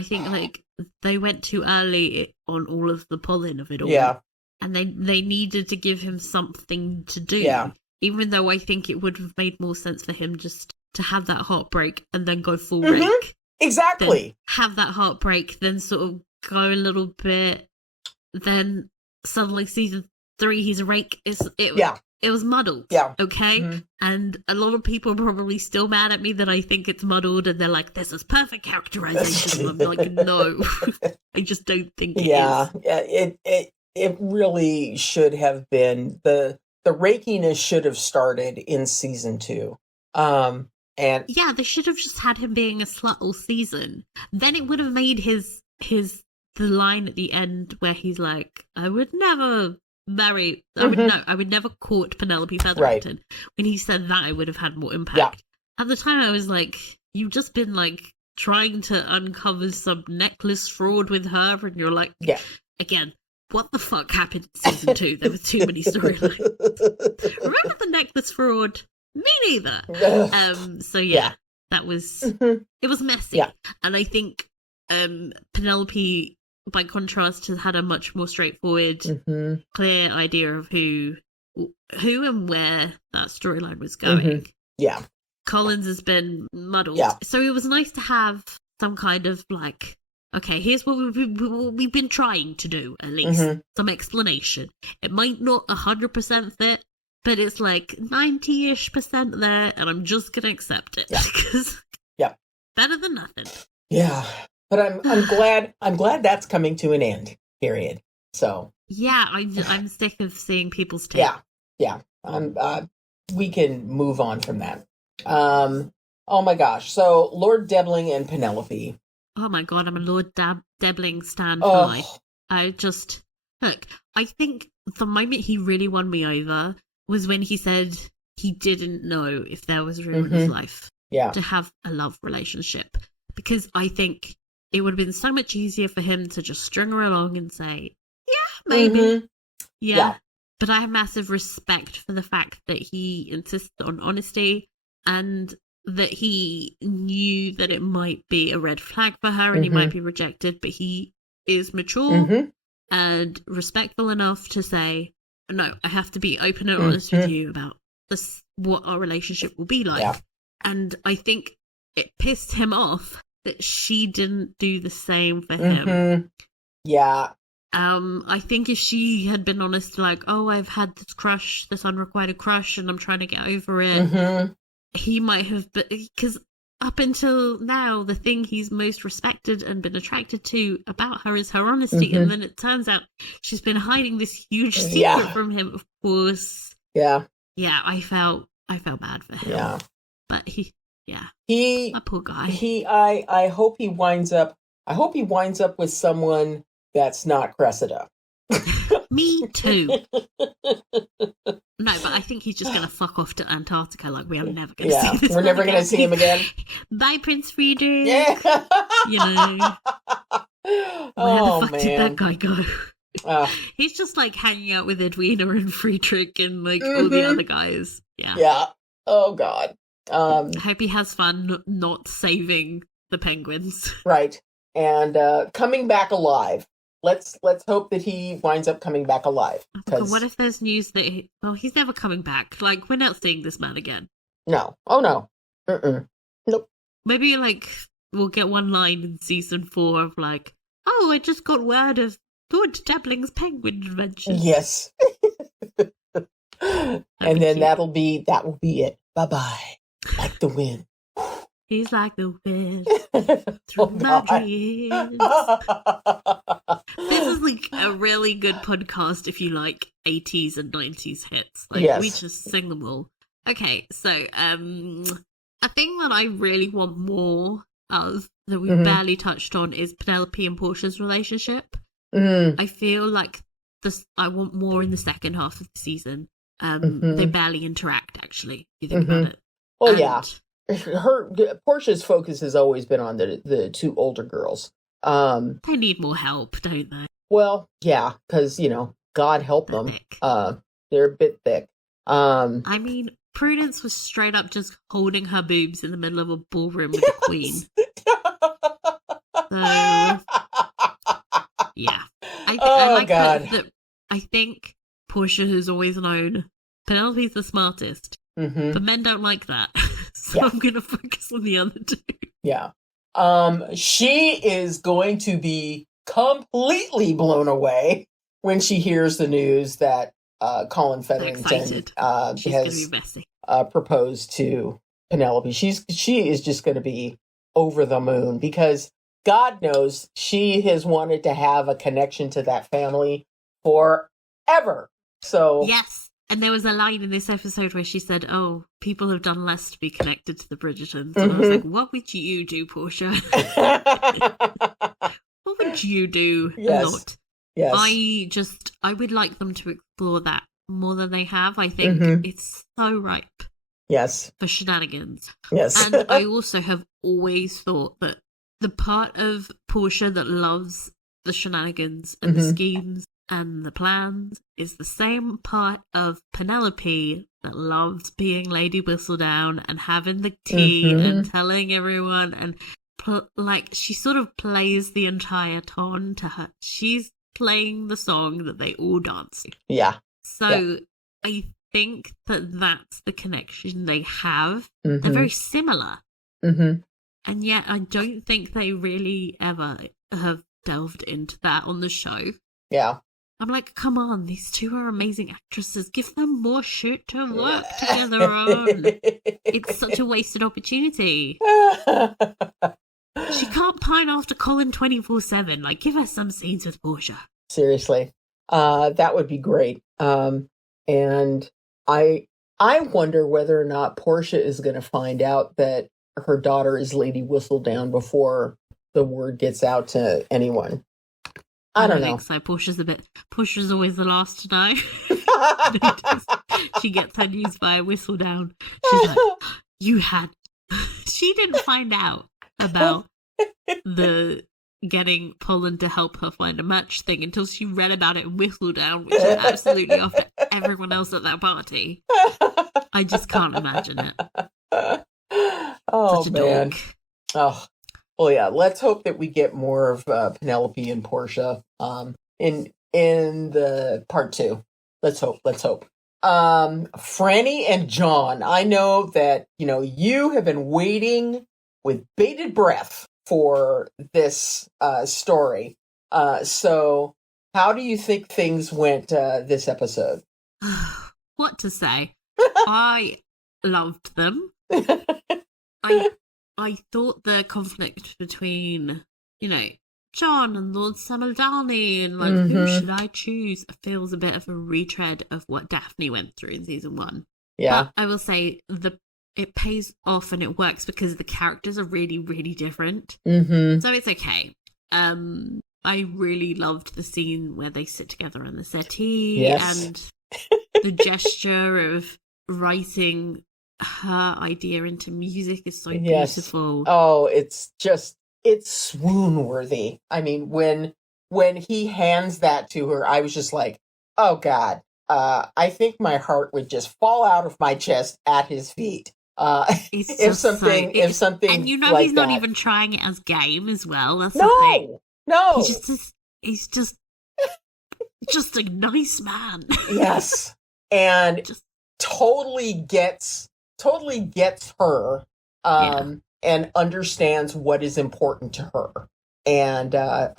think like they went too early on all of the pollen of it all. Yeah, and they needed to give him something to do. Yeah, even though I think it would have made more sense for him just to have that heartbreak and then go full rake. Exactly. Have that heartbreak, then sort of go a little bit, then suddenly season 3 he's a rake. It was muddled. Yeah. Okay? And a lot of people are probably still mad at me that I think it's muddled and they're like, this is perfect characterization. I'm like, no. I just don't think it is. Yeah. It really should have been the rakiness should have started in season 2. And they should have just had him being a slut all season. Then it would have made the line at the end where he's like, I would never marry, I would never court Penelope Featherington. Right. When he said that, it would have had more impact. Yeah. At the time, I was like, you've just been like trying to uncover some necklace fraud with her, and you're like, again, what the fuck happened in season 2? There were too many storylines. Remember the necklace fraud? Me neither. That was it was messy. Yeah. And I think Penelope, by contrast, has had a much more straightforward, clear idea of who and where that storyline was going. Yeah. Collins has been muddled. Yeah. So it was nice to have some kind of like, okay, here's what we've been trying to do, at least. Some explanation. It might not 100% fit, but it's like 90-ish% there, and I'm just gonna accept it because better than nothing. Yeah, but I'm glad that's coming to an end. Period. So I'm sick of seeing people's take. Yeah. We can move on from that. Oh my gosh. So Lord Debling and Penelope. Oh my god, I'm a Lord Debling stan for life. I think the moment he really won me over was when he said he didn't know if there was room in his life to have a love relationship. Because I think it would have been so much easier for him to just string her along and say, yeah, maybe. Yeah. But I have massive respect for the fact that he insists on honesty and that he knew that it might be a red flag for her and he might be rejected, but he is mature and respectful enough to say, no, I have to be open and honest with you about this, what our relationship will be like. Yeah. And I think it pissed him off that she didn't do the same for him. Yeah. I think if she had been honest, like, oh, I've had this crush, this unrequited crush, and I'm trying to get over it, he might have been, because up until now, the thing he's most respected and been attracted to about her is her honesty, and then it turns out she's been hiding this huge secret from him, of course. Yeah, I felt bad for him. Yeah. But he, that poor guy. I hope he winds up with someone that's not Cressida. Me too. No, but I think he's just going to fuck off to Antarctica. Like, we are never going to see this. We're never going to see him again. Bye, Prince Friedrich. Yeah. You know. Where the fuck did that guy go? He's just like hanging out with Edwina and Friedrich and like all the other guys. Yeah. Yeah. Oh, God. I hope he has fun not saving the penguins. Right. And coming back alive. Let's hope that he winds up coming back alive. What if there's news that he's never coming back? Like, we're not seeing this man again. No. Oh, no. Nope. Maybe, like, we'll get one line in season 4 of, like, oh, I just got word of Lord Dabling's penguin adventures. Yes. And then that will be it. Bye-bye. Like the wind. He's like the wind through my dreams. This is like a really good podcast if you like 80s and 90s hits. Like, we just sing them all. Okay, so a thing that I really want more of that we've barely touched on is Penelope and Portia's relationship. I feel like I want more in the second half of the season. They barely interact, actually, if you think about it. Well, Portia's focus has always been on the two older girls. They need more help, don't they? Well, yeah, because, God help them. Thick. They're a bit thick. I mean, Prudence was straight up just holding her boobs in the middle of a ballroom with the Queen. So, yeah. I think Portia has always known Penelope's the smartest. But men don't like that. So I'm going to focus on the other two. Yeah. She is going to be completely blown away when she hears the news that Colin Featherington has proposed to Penelope. She is just going to be over the moon because God knows she has wanted to have a connection to that family forever. So yes. And there was a line in this episode where she said, oh, people have done less to be connected to the Bridgertons. And I was like, what would you do, Portia? What would you do? Yes. A lot. Yes. I would like them to explore that more than they have. I think it's so ripe. Yes. For shenanigans. Yes. And I also have always thought that the part of Portia that loves the shenanigans and the schemes and the plans is the same part of Penelope that loves being Lady Whistledown and having the tea and telling everyone and she sort of plays the entire ton to her. She's playing the song that they all dance to. Yeah. So I think that's the connection they have. They're very similar. And yet I don't think they really ever have delved into that on the show. Yeah. I'm like, come on, these two are amazing actresses. Give them more shit to work together on. It's such a wasted opportunity. She can't pine after Colin 24/7. Like, give her some scenes with Portia. Seriously. That would be great. And I wonder whether or not Portia is going to find out that her daughter is Lady Whistledown before the word gets out to anyone. I don't know. So Portia's always the last to know. She gets her news via Whistledown. She's like, she didn't find out about the getting Poland to help her find a match thing until she read about it in Whistledown, which is absolutely off. everyone else at that party. I just can't imagine it. Oh, Such a man. dog. Oh, well, yeah. Let's hope that we get more of Penelope and Portia in the part 2. Let's hope. Franny and John, I know that, you have been waiting with bated breath for this story. So how do you think things went this episode? What to say? I loved them. I thought the conflict between, John and Lord Samaldani and who should I choose feels a bit of a retread of what Daphne went through in season 1. Yeah. But I will say it pays off and it works because the characters are really, really different. Mm-hmm. So it's okay. I really loved the scene where they sit together on the settee and the gesture of writing her idea into music is so beautiful. Oh, it's swoon worthy. I mean, when he hands that to her, I was just like, oh God, I think my heart would just fall out of my chest at his feet. If something, and he's like not that. even trying it as game as well. That's No. the thing. No, he's just a nice man. Yes, and totally gets her, and understands what is important to her. And I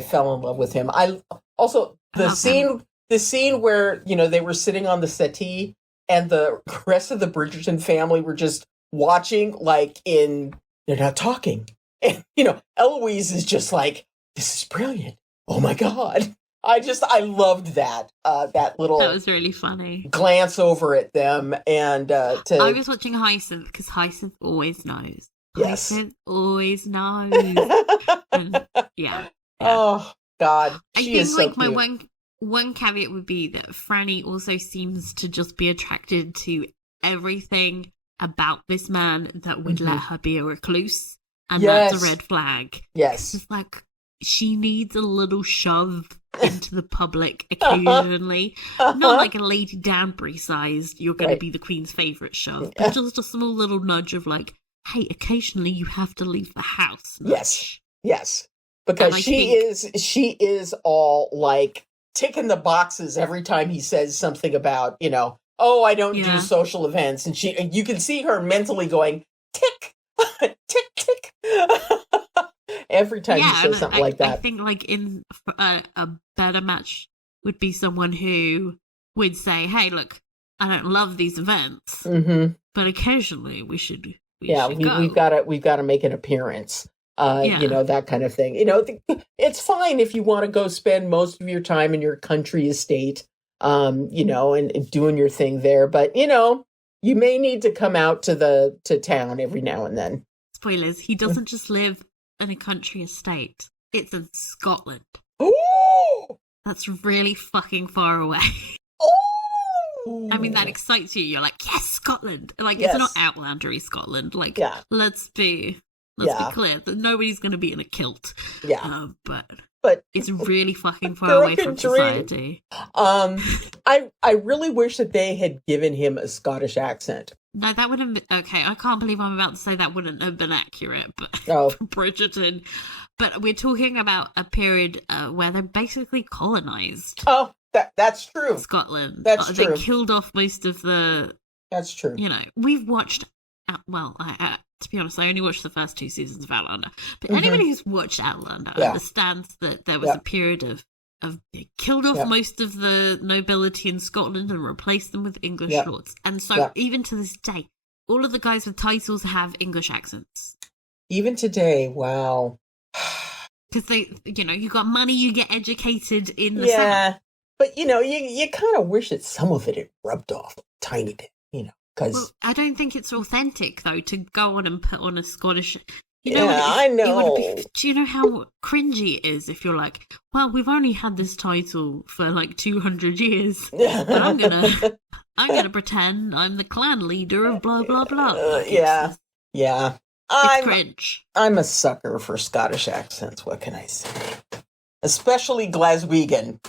fell in love with him. I also the scene where they were sitting on the settee and the rest of the Bridgerton family were just watching, they're not talking. And, Eloise is just like, this is brilliant. Oh my God. I loved that little. That was really funny. Glance over at them and I was watching Hyacinth because Hyacinth always knows. Yes. Hyacinth always knows. And, yeah. Oh God. I She think is so my cute. one caveat would be that Franny also seems to just be attracted to everything about this man that would let her be a recluse. And that's a red flag. Yes. It's like she needs a little shove into the public occasionally. Not like a Lady Danbury sized, you're going to be the Queen's favourite shove, but just a small little nudge of hey, occasionally you have to leave the house. Yes. Because she is all ticking the boxes every time he says something about, oh, I don't do social events. And you can see her mentally going, tick, tick, tick. Every time he says something like that. I think in a better match would be someone who would say, hey, look, I don't love these events, but occasionally we should go. we've got to make an appearance. That kind of thing. It's fine if you want to go spend most of your time in your country estate, and doing your thing there. But, you may need to come out to town every now and then. Spoilers, he doesn't just live in a country estate. It's in Scotland. Ooh! That's really fucking far away. Ooh! I mean, that excites you. You're like, yes, Scotland. It's not Outlandery Scotland. Let's be clear that nobody's going to be in a kilt. Yeah. But it's really fucking far away from society. I really wish that they had given him a Scottish accent. No, that wouldn't have been... Okay, I can't believe I'm about to say that wouldn't have been accurate, but Bridgerton. But we're talking about a period where they basically colonized. Oh, that's true. Scotland. That's true. They killed off most of the... That's true. We've watched... to be honest, I only watched the first 2 seasons of Outlander. But anybody who's watched Outlander understands that there was a period of they killed off most of the nobility in Scotland and replaced them with English lords. And so even to this day, all of the guys with titles have English accents. Even today, wow. Because they, you got money, you get educated in the South. But, you kind of wish that some of it had rubbed off a tiny bit, because... I don't think it's authentic, though, to go on and put on a Scottish... I know. Do you know how cringy it is if you're like, well, we've only had this title for 200 years, but I'm gonna pretend I'm the clan leader of blah blah blah. It's cringe. I'm a sucker for Scottish accents. What can I say? Especially Glaswegian.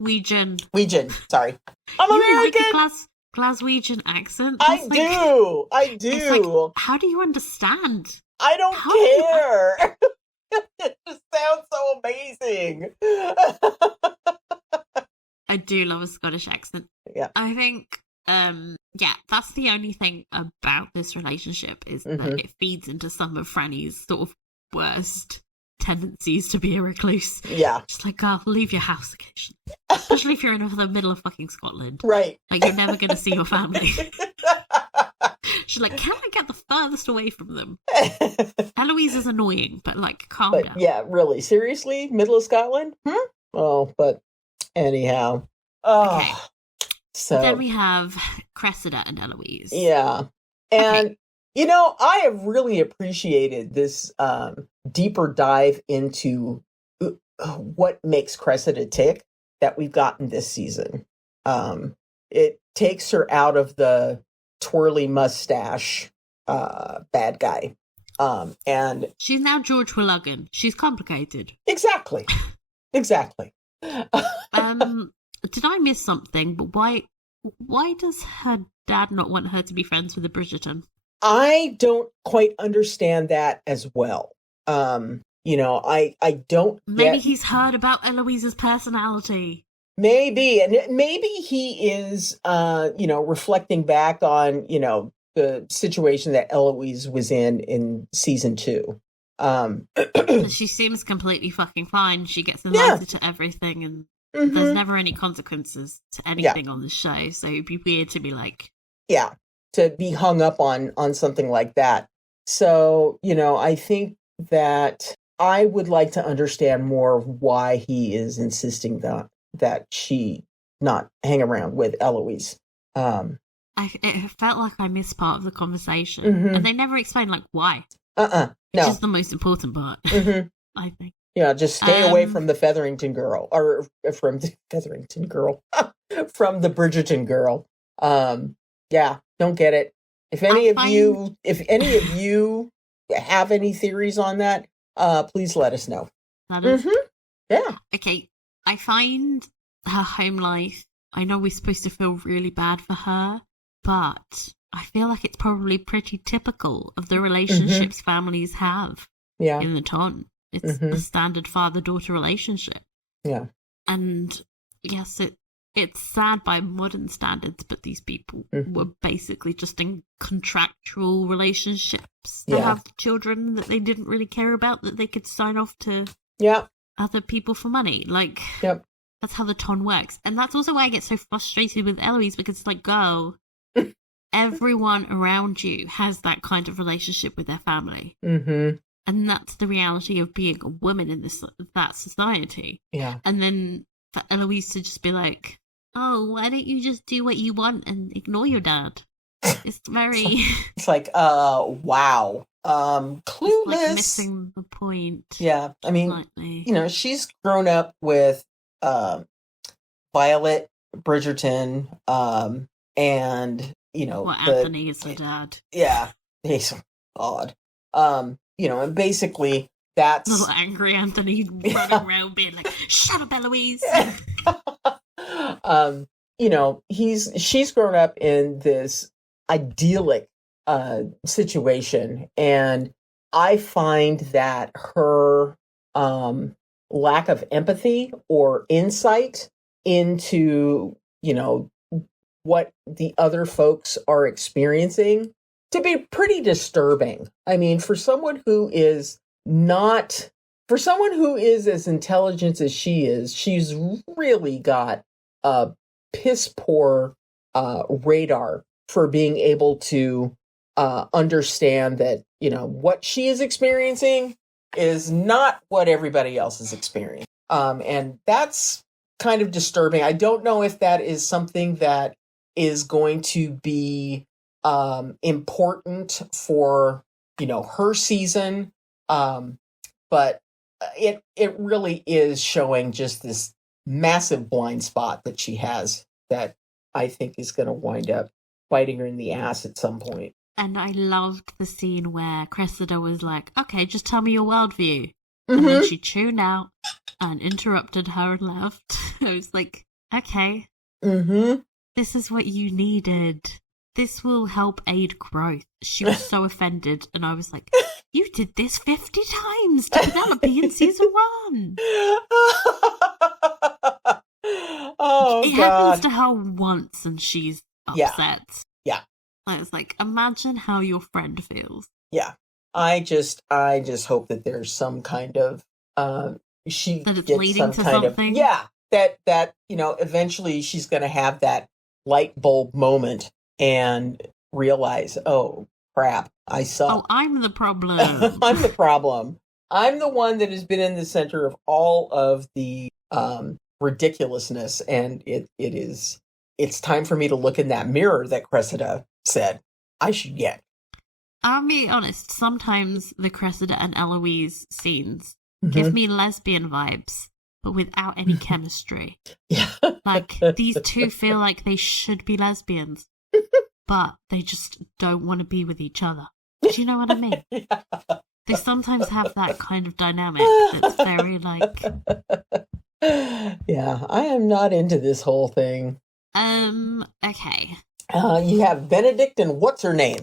Glaswegian, sorry. I'm You American. like a Glaswegian accent? I do. It's like, how do you understand? I don't care. It just sounds so amazing. I do love a Scottish accent. Yeah. I think, that's the only thing about this relationship is that it feeds into some of Franny's sort of worst tendencies to be a recluse. Yeah. Just like, girl, leave your house occasionally. Especially if you're in the middle of fucking Scotland. Right. Like, you're never going to see your family. She's like, can I get the furthest away from them? Eloise is annoying, but like, calm down. Yeah, really. Seriously? Middle of Scotland? Oh, but anyhow. Oh, okay. So then we have Cressida and Eloise. Yeah. And, I have really appreciated this deeper dive into what makes Cressida tick that we've gotten this season. It takes her out of the twirly mustache bad guy. And she's now George Willuggan. She's complicated. Exactly. Did I miss something? But why does her dad not want her to be friends with the Bridgerton? I don't quite understand that as well. I don't. Maybe he's heard about Eloise's personality. Maybe, and maybe he is, reflecting back on, the situation that Eloise was in season 2. She seems completely fucking fine. She gets invited to everything, and there's never any consequences to anything on the show. So it'd be weird to be like, to be hung up on something like that. So, I think that I would like to understand more of why he is insisting that she not hang around with Eloise. It felt like I missed part of the conversation, and they never explained like why. No, which is the most important part. I think. Yeah, just stay away from the Featherington girl, or from the Featherington girl, from the Bridgerton girl. Don't get it. If any of you have any theories on that, please let us know. Yeah. Okay. I find her home life, I know we're supposed to feel really bad for her, but I feel like it's probably pretty typical of the relationships families have in the ton. It's the standard father-daughter relationship. Yeah. And yes, it's sad by modern standards, but these people were basically just in contractual relationships to have children that they didn't really care about, that they could sign off to other people for money. Like, that's how the ton works. And that's also why I get so frustrated with Eloise, because it's like, girl, everyone around you has that kind of relationship with their family. And that's the reality of being a woman in that society. Yeah. And then for Eloise to just be like, oh, why don't you just do what you want and ignore your dad? It's very... It's like, wow. Clueless. It's like missing the point. Yeah. I mean, slightly. She's grown up with Violet Bridgerton, and, Anthony is her dad. Yeah. He's odd. And basically that's... Little angry Anthony running around being like, shut up, Eloise! She's grown up in this idyllic situation, and I find that her lack of empathy or insight into, what the other folks are experiencing to be pretty disturbing. I mean, for someone who is as intelligent as she is, she's really got a piss poor radar for being able to understand that, what she is experiencing is not what everybody else is experiencing. And that's kind of disturbing. I don't know if that is something that is going to be important for, her season. But it really is showing just this massive blind spot that she has that I think is going to wind up biting her in the ass at some point. And I loved the scene where Cressida was like, okay, just tell me your worldview. And then she tuned out and interrupted her and left. I was like, okay, Mm-hmm. this is what you needed. This will help aid growth. She was so offended, and I was like, you did this 50 times to Penelope in season 1. Oh, It God. happens to her once, and she's upset. Yeah. I was like, imagine how your friend feels. Yeah. I just hope that there's some kind of, she That it's gets leading some to kind something? of, that, eventually she's going to have that light bulb moment and realize, oh, crap, I suck. Oh, I'm the problem. I'm the problem. I'm the one that has been in the center of all of the ridiculousness, and it's time for me to look in that mirror that Cressida said I should get. I'll be honest, sometimes the Cressida and Eloise scenes Mm-hmm. give me lesbian vibes, but without any chemistry. Yeah. Like, these two feel like they should be lesbians, but they just don't want to be with each other. Do you know what I mean? Yeah. They sometimes have that kind of dynamic that's very like... Yeah, I am not into this whole thing. Okay. You have Benedict and what's her name?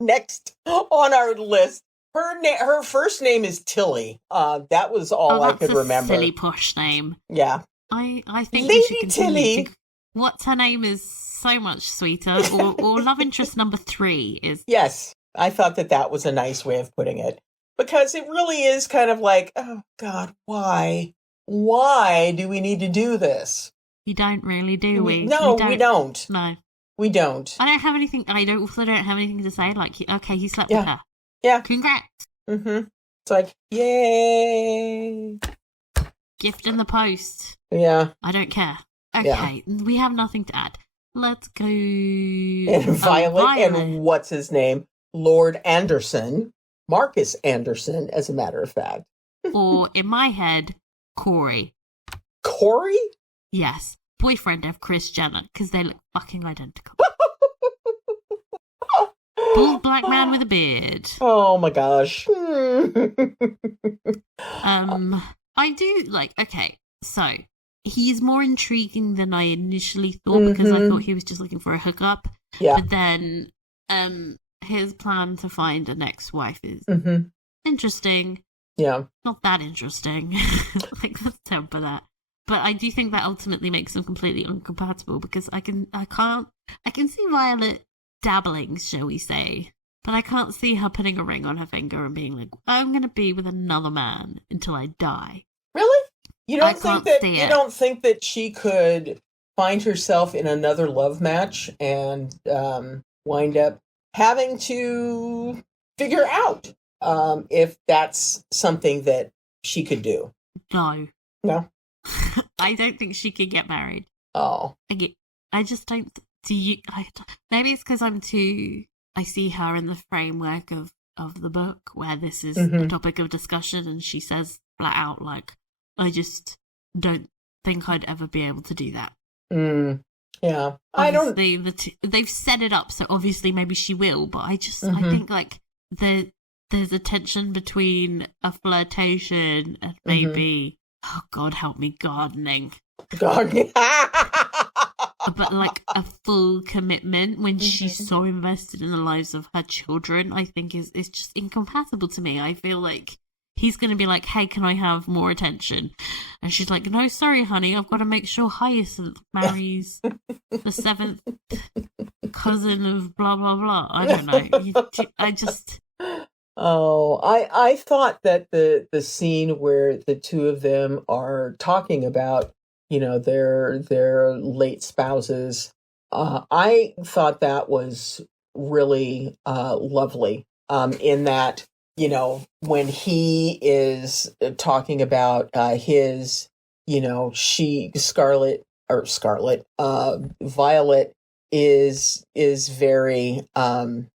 Next on our list. Her first name is Tilly. That was all I could remember. That's a silly posh name. Yeah. I think Lady we should continue Tilly. What's her name is so much sweeter. Or love interest number 3 is... Yes, I thought that was a nice way of putting it. Because it really is kind of like, oh, God, why? Why do we need to do this? We don't really, do we? No, we don't. No. We don't. I don't have anything to say. Like, okay, he slept with her. Yeah. Congrats. Mm-hmm. It's like, yay. Gift in the post. Yeah. I don't care. Okay, we have nothing to add. Let's go. And Violet and what's his name? Lord Anderson. Marcus Anderson, as a matter of fact. Or, in my head, Corey. Corey? Yes. Boyfriend of Kris Jenner, because they look fucking identical. Bald black man with a beard. Oh my gosh. I do okay, so he is more intriguing than I initially thought because I thought he was just looking for a hookup. Yeah. But then his plan to find an ex-wife is interesting. Yeah. Not that interesting. Let's temper that. But I do think that ultimately makes them completely incompatible because I can see Violet dabbling, shall we say, but I can't see her putting a ring on her finger and being like, I'm going to be with another man until I die. Really? You don't think that she could find herself in another love match and wind up having to figure out if that's something that she could do? No. I don't think she could get married. Oh. I just don't. Maybe it's because I see her in the framework of the book where this is a topic of discussion and she says flat out, like, I just don't think I'd ever be able to do that. Yeah. Obviously, they've set it up, so obviously maybe she will, but I think, like, there's a tension between a flirtation and maybe, oh, God help me, gardening. But, like, a full commitment when she's so invested in the lives of her children, I think is just incompatible to me. I feel like he's going to be like, hey, can I have more attention? And she's like, no, sorry, honey, I've got to make sure Hyacinth marries the 7th cousin of blah, blah, blah. I don't know. Oh, I thought that the scene where the two of them are talking about, their late spouses, I thought that was really lovely. In that, when he is talking about his, Violet is very, I'm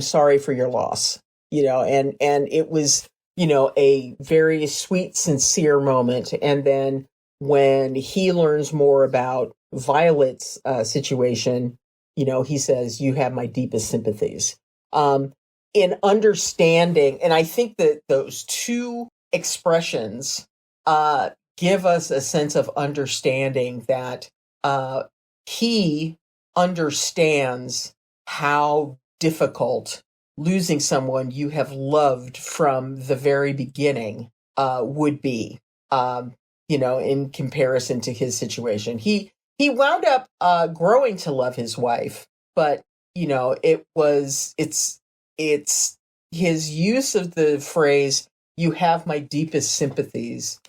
sorry for your loss, and it was, a very sweet, sincere moment. And then when he learns more about Violet's situation, he says, you have my deepest sympathies. In understanding, and I think that those two expressions give us a sense of understanding that he understands how difficult losing someone you have loved from the very beginning would be, in comparison to his situation. He wound up growing to love his wife, but it's his use of the phrase, "You have my deepest sympathies,"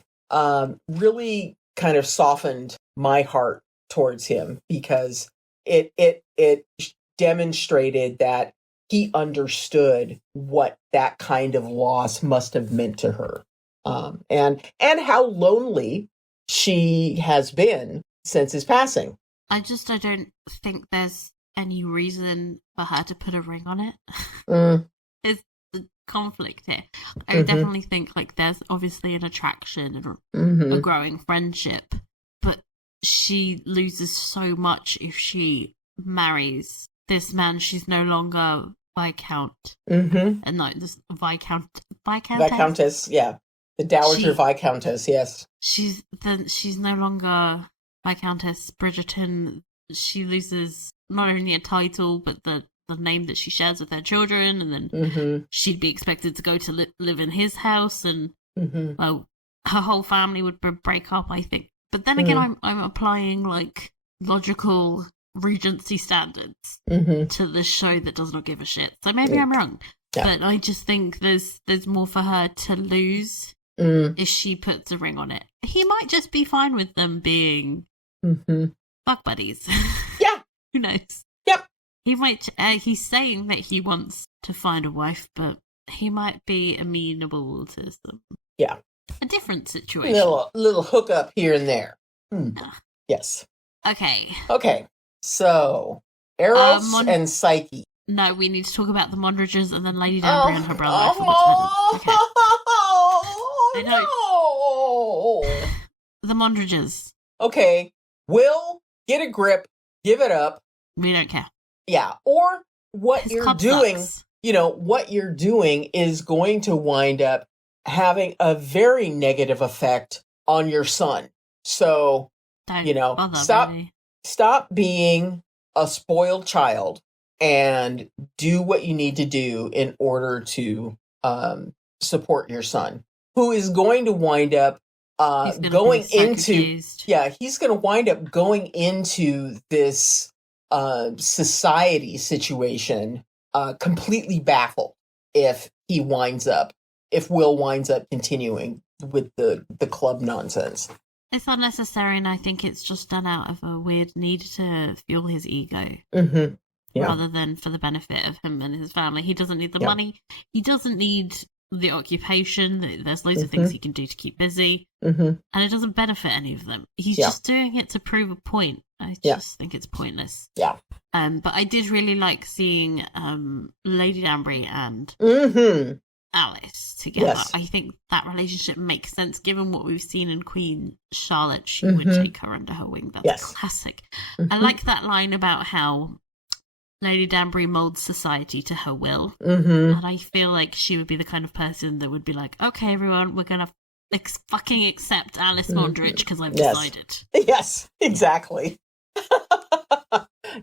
really kind of softened my heart towards him, because it demonstrated that he understood what that kind of loss must have meant to her, and how lonely she has been since his passing. I don't think there's any reason for her to put a ring on it. There's the conflict here. I definitely think there's obviously an attraction and a growing friendship, but she loses so much if she marries this man. She's no longer Viscount, and not this Viscountess, yeah, the Dowager Viscountess, yes. She's no longer Viscountess Bridgerton. She loses not only a title, but the name that she shares with her children, and then she'd be expected to go to live in his house, and well, her whole family would break up, I think. But then again, I'm applying logical Regency standards to this show that does not give a shit. So maybe I'm wrong, but I just think there's more for her to lose if she puts a ring on it. He might just be fine with them being fuck buddies. Yeah. Who knows? Yep. He might. He's saying that he wants to find a wife, but he might be amenable to a different situation. Little hookup here and there. Yes. Okay. So, Eros and Psyche. No, we need to talk about the Mondridges and then Lady Danbury and her brother. Okay. I know. The Mondridges. Okay. Will, get a grip, give it up. We don't care. Yeah. Or what His you're doing, sucks. What you're doing is going to wind up having a very negative effect on your son. So, Don't bother, stop. baby. Stop being a spoiled child and do what you need to do in order to support your son, who is going to wind up going into he's going to wind up going into this society situation completely baffled if Will winds up continuing with the club nonsense. It's unnecessary, and I think it's just done out of a weird need to fuel his ego, rather than for the benefit of him and his family. He doesn't need the money. He doesn't need the occupation. There's loads of things he can do to keep busy, and it doesn't benefit any of them. He's just doing it to prove a point. I just think it's pointless. Yeah. But I did really like seeing Lady Danbury and Alice together. Yes. I think that relationship makes sense given what we've seen in Queen Charlotte. She would take her under her wing. That's classic. I like that line about how Lady Danbury molds society to her will. And I feel like she would be the kind of person that would be like, okay, everyone, we're going to fucking accept Alice Mondridge because I've decided. Yes, exactly.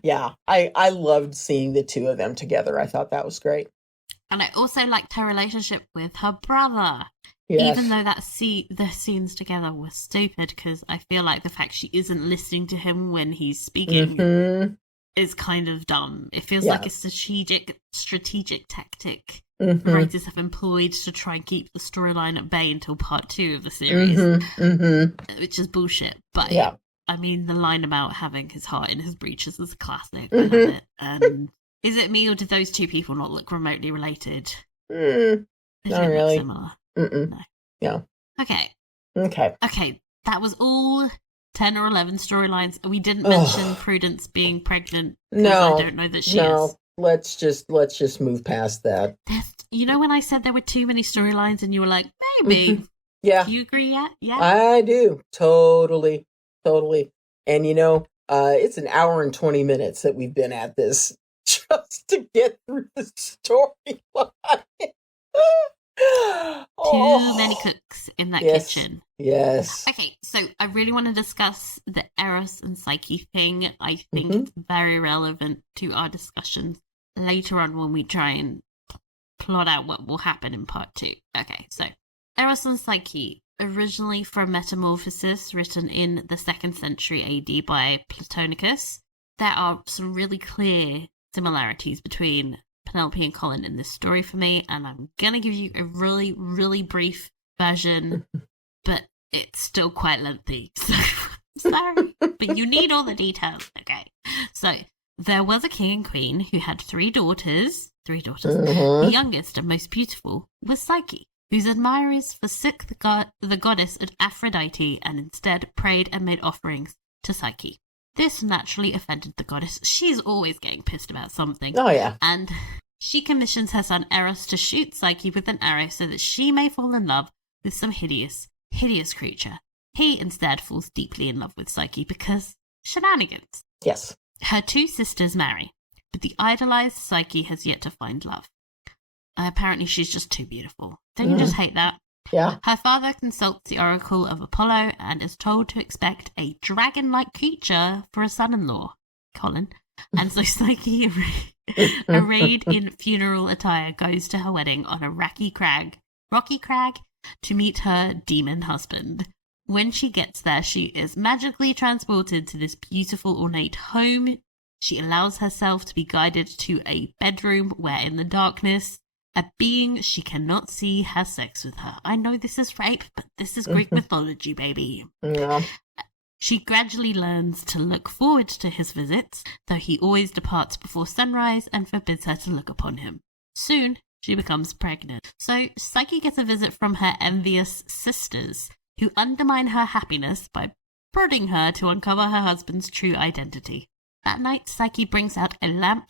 Yeah, I loved seeing the two of them together. I thought that was great. And I also liked her relationship with her brother. Yes. Even though the scenes together were stupid, because I feel like the fact she isn't listening to him when he's speaking is kind of dumb. It feels like a strategic tactic the writers have employed to try and keep the storyline at bay until part 2 of the series, which is bullshit. But I mean, the line about having his heart in his breeches is a classic. I love it. And is it me, or did those two people not look remotely related? Not really. Similar. No. Okay. That was all 10 or 11 storylines. We didn't mention Prudence being pregnant. No, I don't know that she is. Let's just move past that. You know when I said there were too many storylines, and you were like, maybe. Yeah. Do you agree yet? Yeah. I do. Totally. And it's an hour and 20 minutes that we've been at this just to get through the storyline. too many cooks in that kitchen. Yes. Okay, so I really want to discuss the eros and psyche thing. I think it's very relevant to our discussions later on when we try and plot out what will happen in part 2. Okay, so eros and psyche, originally from Metamorphosis, written in the 2nd century AD by Platonicus. There are some really clear similarities between Penelope and Colin in this story for me, and I'm gonna give you a really, really brief version, but it's still quite lengthy, so sorry, but you need all the details. Okay, so there was a king and queen who had three daughters. The youngest and most beautiful was Psyche, whose admirers forsook the goddess of Aphrodite and instead prayed and made offerings to Psyche. This naturally offended the goddess. She's always getting pissed about something. Oh, yeah. And she commissions her son Eros to shoot Psyche with an arrow so that she may fall in love with some hideous creature. He instead falls deeply in love with Psyche because shenanigans. Yes. Her two sisters marry, but the idolized Psyche has yet to find love. Apparently she's just too beautiful. Don't you just hate that? Yeah. Her father consults the oracle of Apollo and is told to expect a dragon-like creature for a son-in-law, Colin. And so Psyche, arrayed in funeral attire, goes to her wedding on a rocky crag, to meet her demon husband. When she gets there, she is magically transported to this beautiful, ornate home. She allows herself to be guided to a bedroom where, in the darkness, a being she cannot see has sex with her. I know this is rape, but this is Greek mythology, baby. Yeah. She gradually learns to look forward to his visits, though he always departs before sunrise and forbids her to look upon him. Soon, she becomes pregnant. So, Psyche gets a visit from her envious sisters, who undermine her happiness by prodding her to uncover her husband's true identity. That night, Psyche brings out a lamp.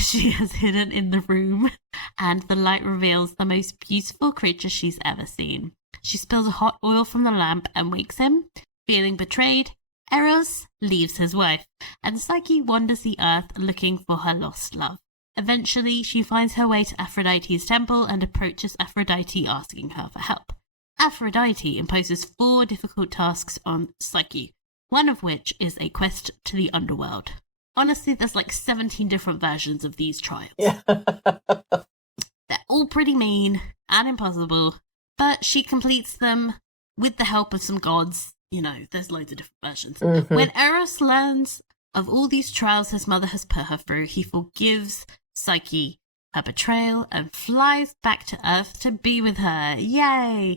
She has hidden in the room, and the light reveals the most beautiful creature she's ever seen. She spills hot oil from the lamp and wakes him. Feeling betrayed, Eros leaves his wife, and Psyche wanders the earth looking for her lost love. Eventually, she finds her way to Aphrodite's temple and approaches Aphrodite asking her for help. Aphrodite imposes 4 difficult tasks on Psyche, one of which is a quest to the underworld. Honestly, there's like 17 different versions of these trials. Yeah. They're all pretty mean and impossible, but she completes them with the help of some gods. You know, there's loads of different versions. When Eros learns of all these trials his mother has put her through, he forgives Psyche her betrayal and flies back to Earth to be with her. Yay!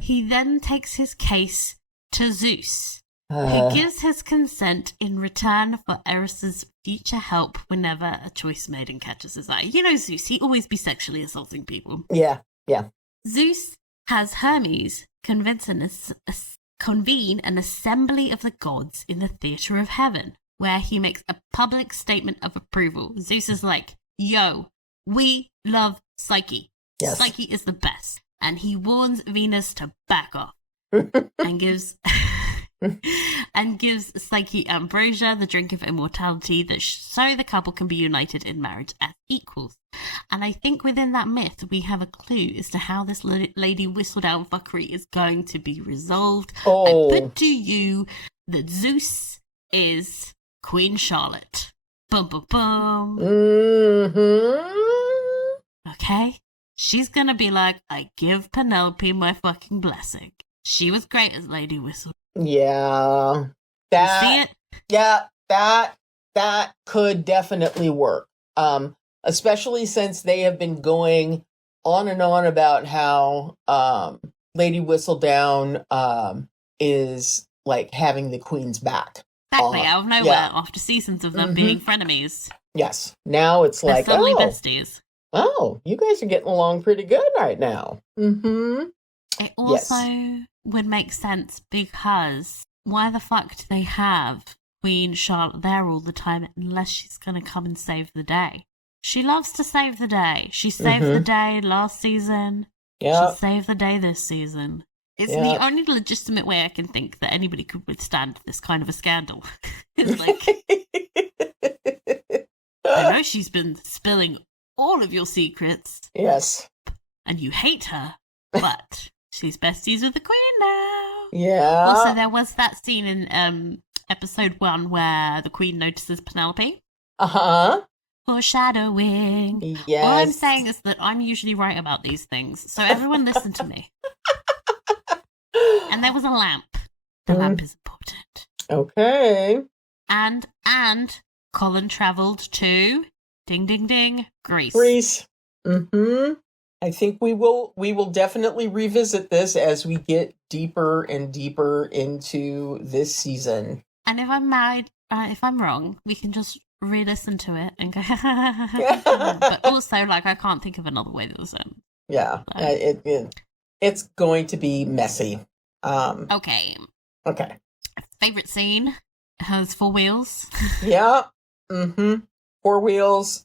He then takes his case to Zeus, who gives his consent in return for Eros's future help whenever a choice maiden catches his eye. You know Zeus, he always be sexually assaulting people. Yeah. Zeus has Hermes convene an assembly of the gods in the theatre of heaven, where he makes a public statement of approval. Zeus is like, yo, we love Psyche. Yes. Psyche is the best. And he warns Venus to back off and gives Psyche ambrosia, the drink of immortality, so the couple can be united in marriage as equals. And I think within that myth, we have a clue as to how this lady whistledown fuckery is going to be resolved. Oh. I put to you that Zeus is Queen Charlotte. Bum, bum, bum. Okay? She's gonna be like, I give Penelope my fucking blessing. She was great as Lady Whistle. Yeah. See it? Yeah, that could definitely work. Especially since they have been going on and on about how Lady Whistledown is like having the queen's back. Exactly, out of nowhere, after seasons of them being frenemies. Yes. Now it's They're like, suddenly besties. Oh, you guys are getting along pretty good right now. It also would make sense because why the fuck do they have Queen Charlotte there all the time unless she's going to come and save the day? She loves to save the day. She saved the day last season. Yeah. She saved the day this season. It's the only legitimate way I can think that anybody could withstand this kind of a scandal. It's like, I know she's been spilling all of your secrets. Yes. and you hate her, but she's besties with the queen now. Yeah. Also, there was that scene in episode 1 where the queen notices Penelope. Uh-huh. Foreshadowing. Yes. All I'm saying is that I'm usually right about these things, so everyone listen to me. And there was a lamp. The lamp is important. Okay. And Colin travelled to ding ding ding Greece. Greece. Mm-hmm. I think we will definitely revisit this as we get deeper and deeper into this season. And if I'm wrong, we can just re-listen to it and go. But also, I can't think of another way that was ends. Yeah, it's going to be messy. Okay. Favorite scene has 4 wheels. Yeah. Mm-hmm. 4 wheels.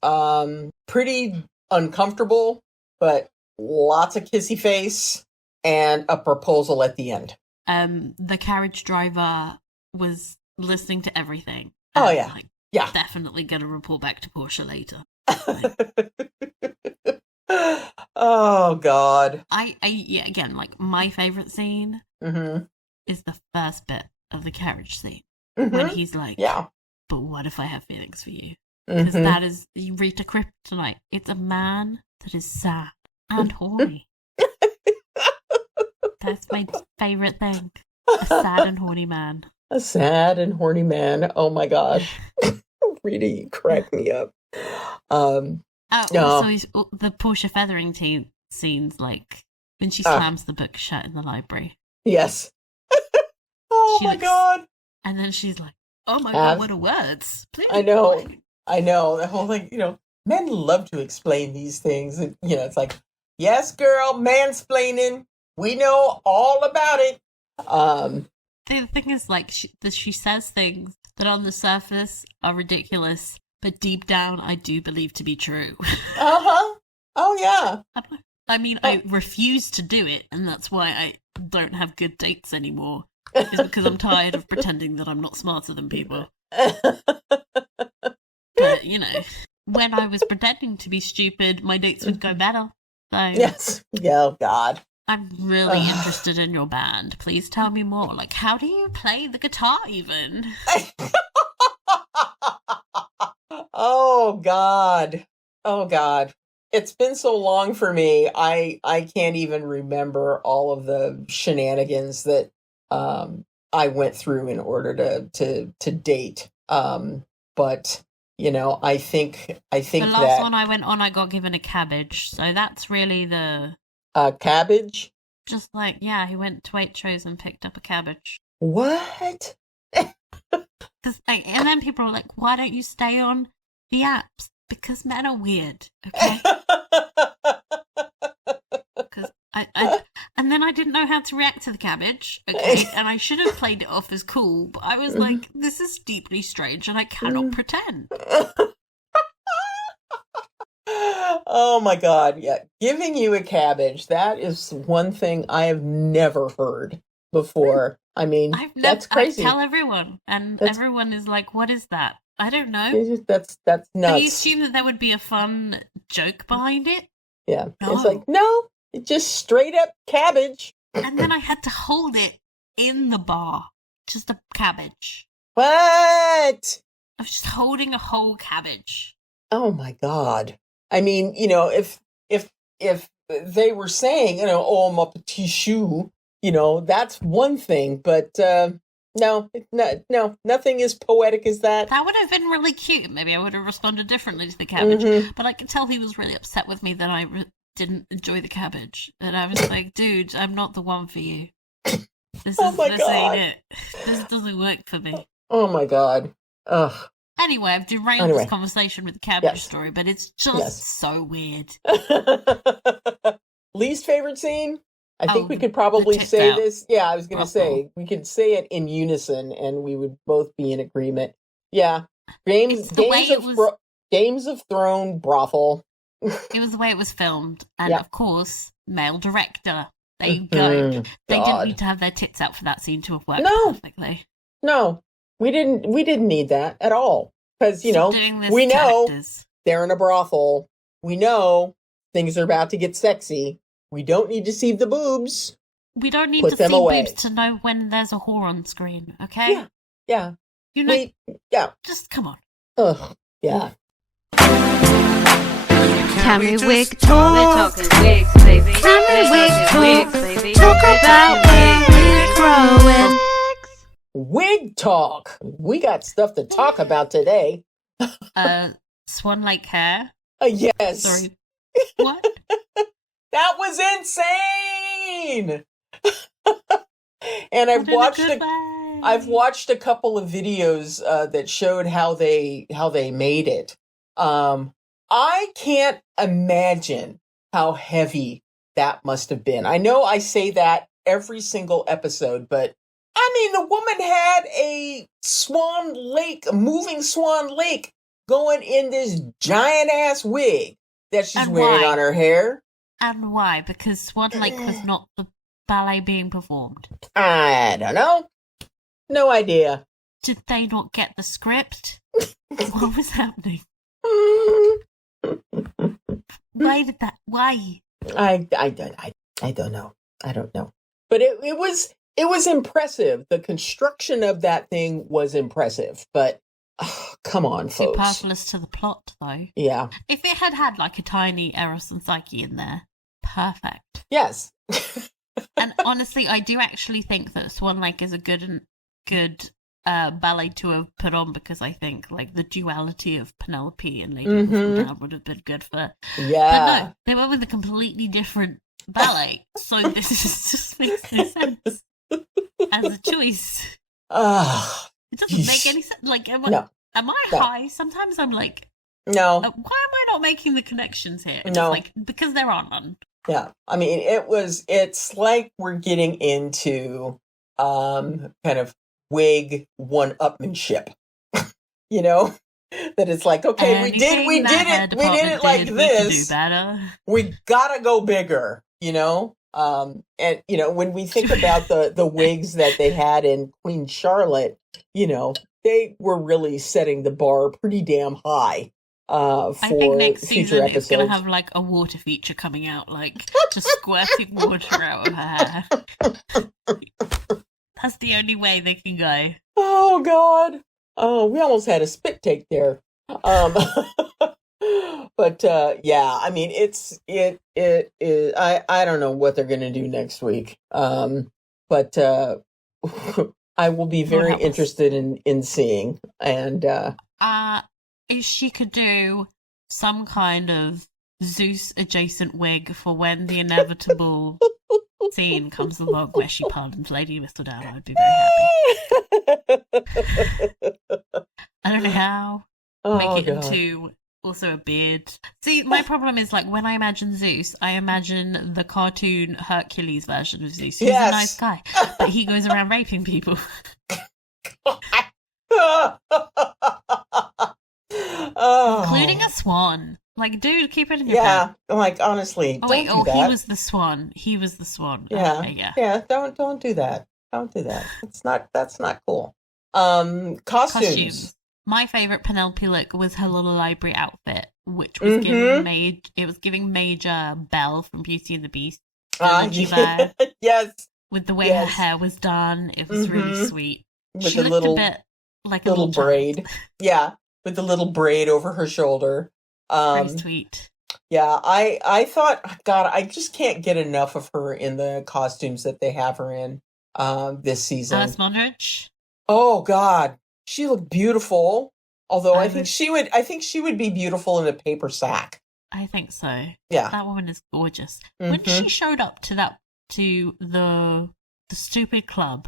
Pretty uncomfortable, but lots of kissy face and a proposal at the end. The carriage driver was listening to everything. Oh yeah. Yeah. Definitely gonna report back to Portia later. Oh God. Again, my favorite scene is the first bit of the carriage scene when he's like, "Yeah, but what if I have feelings for you?" Because that is Rita Kryptonite. It's a man that is sad and horny. That's my favorite thing. A sad and horny man. A sad and horny man. Oh my gosh. Rita, you crack me up. So the Portia feathering scenes, when she slams the book shut in the library. Yes. Oh my God. And then she's like, "Oh my God, what are words?" Please I know. The whole thing, men love to explain these things. And, it's like, yes, girl, mansplaining. We know all about it. The thing is, she says things that on the surface are ridiculous, but deep down I do believe to be true. Uh-huh. Oh, yeah. I refuse to do it, and that's why I don't have good dates anymore. Is because I'm tired of pretending that I'm not smarter than people. But, when I was pretending to be stupid, my dates would go better. So yes. Yeah, oh, God. I'm really interested in your band. Please tell me more. How do you play the guitar even? Oh, God. Oh, God. It's been so long for me. I can't even remember all of the shenanigans that I went through in order to date. But I think the last one I went on, I got given a cabbage. So that's really the cabbage. Just he went to Waitrose and picked up a cabbage. What? And then people are like, "Why don't you stay on the apps?" Because men are weird. Okay. Because and then I didn't know how to react to the cabbage. Okay, and I should have played it off as cool, but I was like, "This is deeply strange, and I cannot pretend." Oh my God. Yeah. Giving you a cabbage. That is one thing I have never heard before. That's crazy. I tell everyone, and everyone is like, "What is that?" I don't know. That's nuts. I assume that there would be a fun joke behind it. Yeah. No. It's like, no, it's just straight up cabbage. And then I had to hold it in the bar. Just a cabbage. What? I was just holding a whole cabbage. Oh my God. If they were saying, "Oh, my petit chou," that's one thing, but no, nothing as poetic as that. That would have been really cute. Maybe I would have responded differently to the cabbage, but I could tell he was really upset with me that I didn't enjoy the cabbage. And I was like, "Dude, I'm not the one for you. This ain't it. This doesn't work for me." Oh my God. Ugh. Anyway, I've derailed this conversation with the cabbage story, but it's just so weird. Least favorite scene? I think we could probably say this. Yeah, I was going to say, we could say it in unison and we would both be in agreement. Yeah. Games of Thrones brothel. It was the way it was filmed. And of course, male director. There you go. They didn't need to have their tits out for that scene to have worked perfectly. No. We didn't need that at all. Because, we know they're in a brothel. We know things are about to get sexy. We don't need to see the boobs. We don't need Put to them see away. boobs to know when there's a whore on screen, okay? Yeah. You know, Yeah. just come on. Ugh. Yeah. Can we wig talk? We're talking wigs, baby. Can we wig talk? Baby. Talk about wig growing. Wig talk. We got stuff to talk about today. Swan Lake hair. Yes. Sorry. What? That was insane. And I've watched a couple of videos that showed how they made it. I can't imagine how heavy that must have been. I know I say that every single episode, but I mean, the woman had a moving Swan Lake going in this giant ass wig that she's wearing on her hair. And why? Because Swan Lake was not the ballet being performed. I don't know. No idea. Did they not get the script? What was happening? Why? I don't know. I don't know. But it was impressive. The construction of that thing was impressive. But come on, folks. Superfluous to the plot, though. Yeah. If it had like a tiny eros and psyche in there, perfect. Yes. And honestly, I do actually think that Swan Lake is a good ballet to have put on, because I think like the duality of Penelope and Lady Whistledown would have been good for. Yeah. But no, they went with a completely different ballet, so this just makes no sense as a choice. It doesn't make any sense. Like, am I high? Sometimes I'm like, no. Why am I not making the connections here? It's No, like, because there are none. Yeah, I mean, it's like we're getting into kind of wig one-upmanship, you know, that it's like, okay, we did it like this. We gotta go bigger, you know. And you know, when we think about the wigs that they had in Queen Charlotte, you know, they were really setting the bar pretty damn high. For I think next season episodes. It's going to have like a water feature coming out, like just squirting water out of her hair. That's the only way they can go. Oh God! Oh, we almost had a spit take there. But yeah, I mean, it is. I don't know what they're going to do next week. But I will be very interested in seeing. And if she could do some kind of Zeus adjacent wig for when the inevitable scene comes along where she pardons Lady Whistledown, I'd be very happy. I don't know how. Make it into also a beard. See, my problem is like when I imagine Zeus, I imagine the cartoon Hercules version of Zeus. He's a nice guy, but he goes around raping people. Including a swan. Like, dude, keep it in your head. Yeah, like, honestly, don't do that. He was the swan. Yeah, yeah, don't do that. Don't do that. That's not cool. Costumes. My favorite Penelope look was her little library outfit, which was giving Major Belle from Beauty and the Beast. Yes. With the way her hair was done, it was really sweet. With she looked a bit like a little braid. Yeah, with the little braid over her shoulder. Very sweet. Yeah, I thought, God, I just can't get enough of her in the costumes that they have her in this season. Alice Monridge. Oh God, she looked beautiful. Although I think she would be beautiful in a paper sack. I think so. Yeah, that woman is gorgeous. When she showed up to the stupid club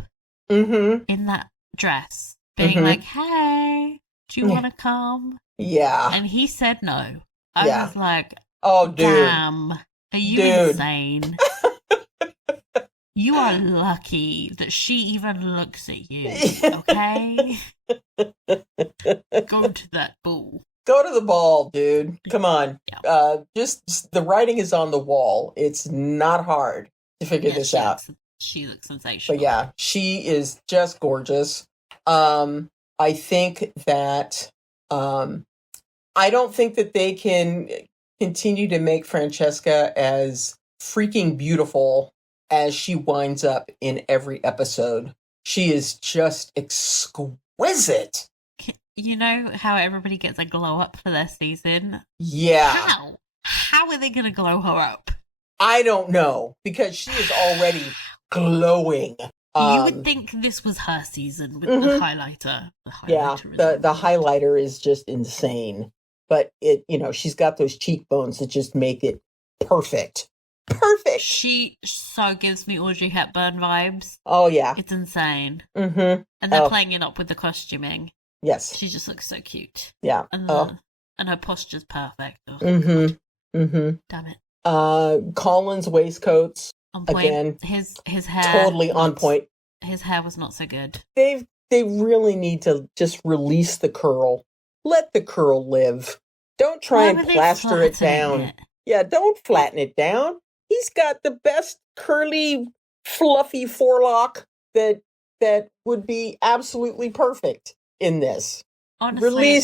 in that dress, being like, "Hey, do you want to come?" Yeah, and he said no. I was like, "Oh, dude, damn, are you insane?" You are lucky that she even looks at you, okay? Go to that ball. Go to the ball, dude. Come on. Yeah. Just the writing is on the wall. It's not hard to figure this out. She looks sensational. But yeah, she is just gorgeous. I think that I don't think that they can continue to make Francesca as freaking beautiful as she winds up in every episode. She is just exquisite. You know how everybody gets a glow up for their season? Yeah. How are they going to glow her up? I don't know, because she is already glowing. You would think this was her season with the highlighter. The highlighter is just insane. But she's got those cheekbones that just make it perfect. Perfect. She so gives me Audrey Hepburn vibes. Oh yeah, it's insane. Mm-hmm. And they're playing it up with the costuming. Yes, she just looks so cute. Yeah, and her posture's perfect. Oh, damn it. Colin's waistcoats on point. Again. His hair totally on point. His hair was not so good. They really need to just release the curl. Let the curl live. Don't try and plaster it down. Yeah, don't flatten it down. He's got the best curly, fluffy forelock that would be absolutely perfect in this. Honestly,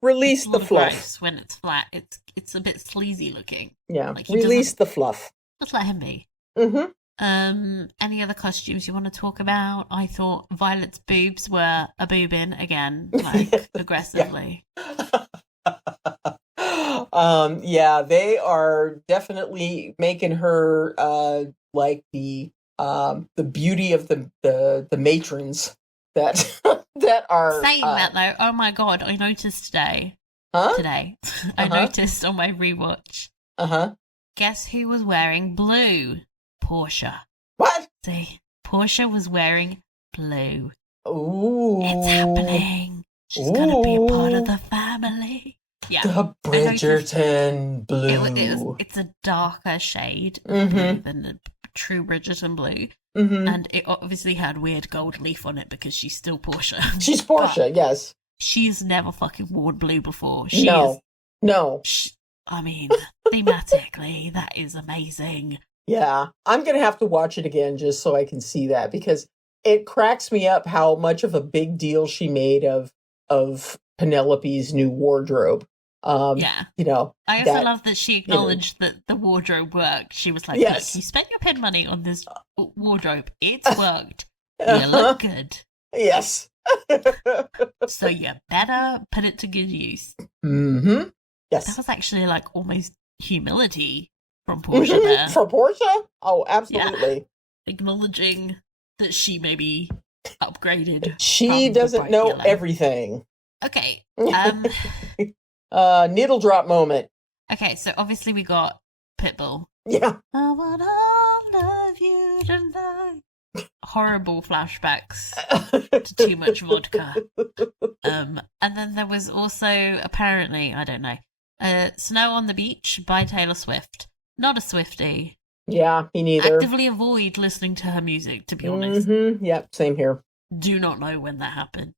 release the fluff. When it's flat, it's a bit sleazy looking. Yeah, like release the fluff. Just let him be. Mm-hmm. Any other costumes you want to talk about? I thought Violet's boobs were a boobin again, like aggressively. Yeah, they are definitely making her like the beauty of the matrons that are saying that though. Oh my god, I noticed today. I noticed on my rewatch. Guess who was wearing blue? Portia. What? See, Portia was wearing blue. Ooh, it's happening. She's gonna be a part of the family. Yeah, the Bridgerton blue. It's a darker shade of blue than the true Bridgerton blue, and it obviously had weird gold leaf on it because she's still Portia. She's Portia, yes. She's never fucking worn blue before. No. I mean, thematically, that is amazing. Yeah, I'm gonna have to watch it again just so I can see that, because it cracks me up how much of a big deal she made of Penelope's new wardrobe. I also love that she acknowledged that the wardrobe worked. She was like, look, you spent your pen money on this wardrobe. It's worked. You look good. Yes. So you better put it to good use. Mm-hmm. Yes. That was actually like almost humility from Portia there. For Portia? Oh, absolutely. Yeah. Acknowledging that she maybe upgraded. She doesn't know everything. Okay. Needle drop moment. Okay, so obviously we got Pitbull. Yeah. I want all of you tonight. Horrible flashbacks to too much vodka. And then there was also, apparently, I don't know, Snow on the Beach by Taylor Swift. Not a Swiftie. Yeah, me neither. Actively avoid listening to her music, to be honest. Yep, same here. Do not know when that happened.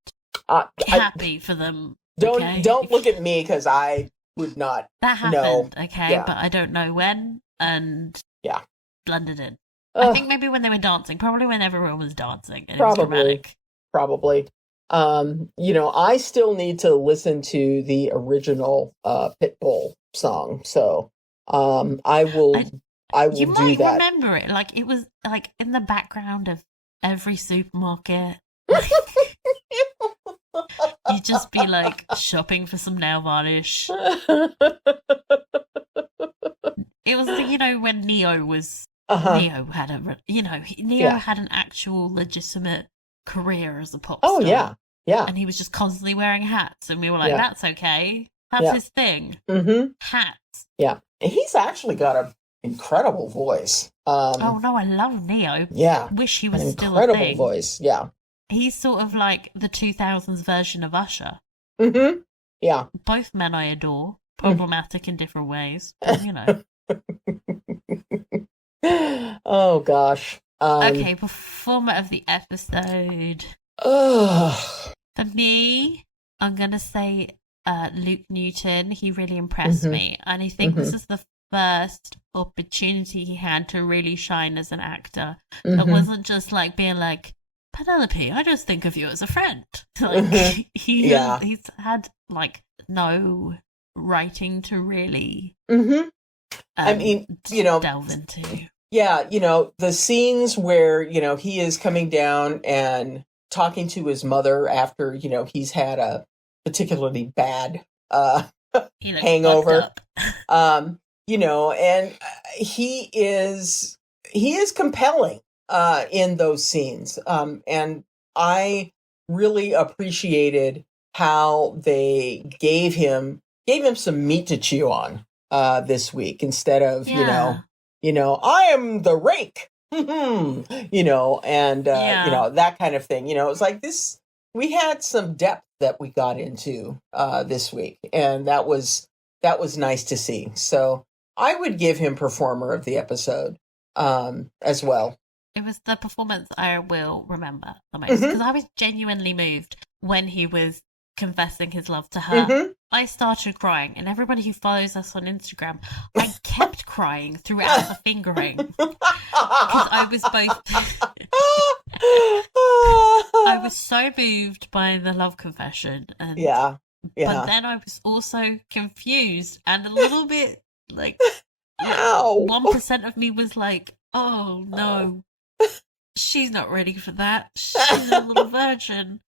Happy for them. Don't look at me, because I would not. That happened, okay, but I don't know when, and blended in. I think maybe when they were dancing, probably when everyone was dancing, and it was dramatic. Probably. I still need to listen to the original Pitbull song, so I will. You do might that. remember it, like it was like in the background of every supermarket. You'd just be like shopping for some nail varnish. It was, when Neo was. Neo had had an actual legitimate career as a pop star. Oh yeah. And he was just constantly wearing hats, and we were like, "That's okay. That's his thing." Hats. Yeah, he's actually got an incredible voice. Oh no, I love Neo. Yeah, wish he was still incredible a thing. Voice. Yeah, he's sort of like the 2000s version of Usher. Yeah, both men I adore. Problematic in different ways, but, Oh gosh. Okay, performer of the episode. For me, I'm gonna say Luke Newton. He really impressed me, and I think this is the first opportunity he had to really shine as an actor. It wasn't just like being like, Penelope, I just think of you as a friend. Like he's had like no writing to really I mean, you know, delve into. Yeah, you know, the scenes where, you know, he is coming down and talking to his mother after, you know, he's had a particularly bad hangover. You know, and he is compelling in those scenes. And I really appreciated how they gave him some meat to chew on this week instead of, you know, I am the rake, you know, and, you know, that kind of thing. You know, it was like this, we had some depth that we got into this week, and that was nice to see. So I would give him performer of the episode as well. It was the performance I will remember the most, because I was genuinely moved when he was confessing his love to her. I started crying, and everybody who follows us on Instagram, I kept crying throughout the fingering, because I was both I was so moved by the love confession, and but then I was also confused and a little bit like 1% of me was like, oh no, she's not ready for that, she's a little virgin.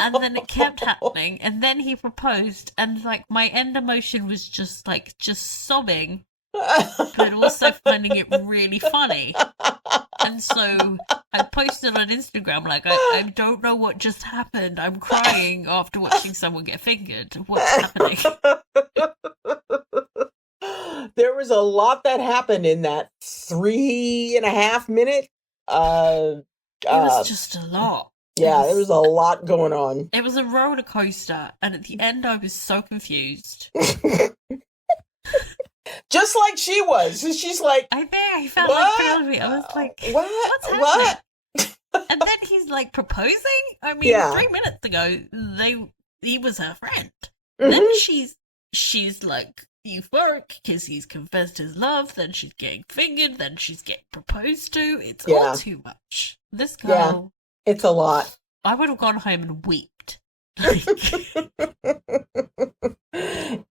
And then it kept happening, and then he proposed, and like my end emotion was just sobbing, but also finding it really funny. And so I posted on Instagram like, I don't know what just happened. I'm crying after watching someone get fingered. What's happening? There was a lot that happened in that 3.5 minute. It was just a lot. Yeah, there was a lot going on. It was a roller coaster, and at the end, I was so confused. Just like she was. She's like, I felt like Penelope. I was like, what's happening? What? And then he's like proposing. I mean, 3 minutes ago, he was her friend. Then she's like euphoric because he's confessed his love. Then she's getting fingered. Then she's getting proposed to. It's all too much. This girl. Yeah. It's a lot. I would have gone home and wept.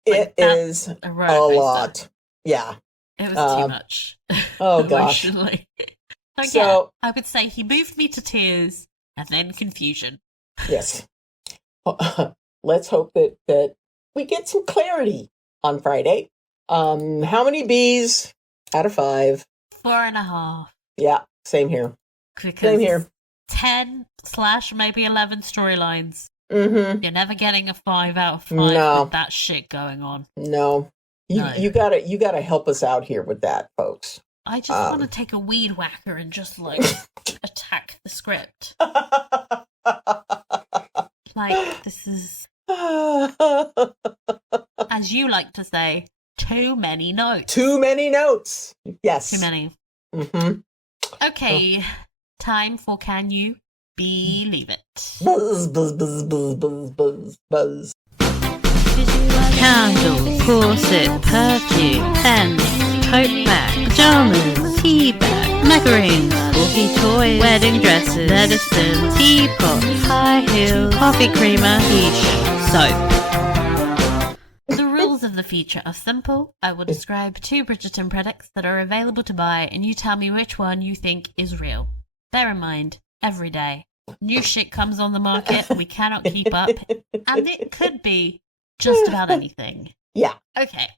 It is a lot. Yeah. It was too much. Oh, gosh. So I would say he moved me to tears and then confusion. Yes. Let's hope that we get some clarity on Friday. How many B's out of 5? 4.5. Yeah, same here. Same here. 10 / maybe 11 storylines. You're never getting a 5 out of 5 with that shit going on. No. You gotta help us out here with that, folks. I just want to take a weed whacker and just like attack the script. Like, this is, as you like to say, too many notes. Too many notes. Yes. Too many. Okay. Time for Can You Believe It? Buzz, buzz, buzz, buzz, buzz, buzz, buzz. Candles, corset, perfume, pens, tote bag, pajamas, tea bag, macaroons, bulky toys, wedding dresses, medicine, teapot, high heels, coffee creamer, quiche, soap. The rules of the feature are simple. I will describe 2 Bridgerton products that are available to buy, and you tell me which one you think is real. Bear in mind, every day, new shit comes on the market, we cannot keep up, and it could be just about anything. Yeah. Okay.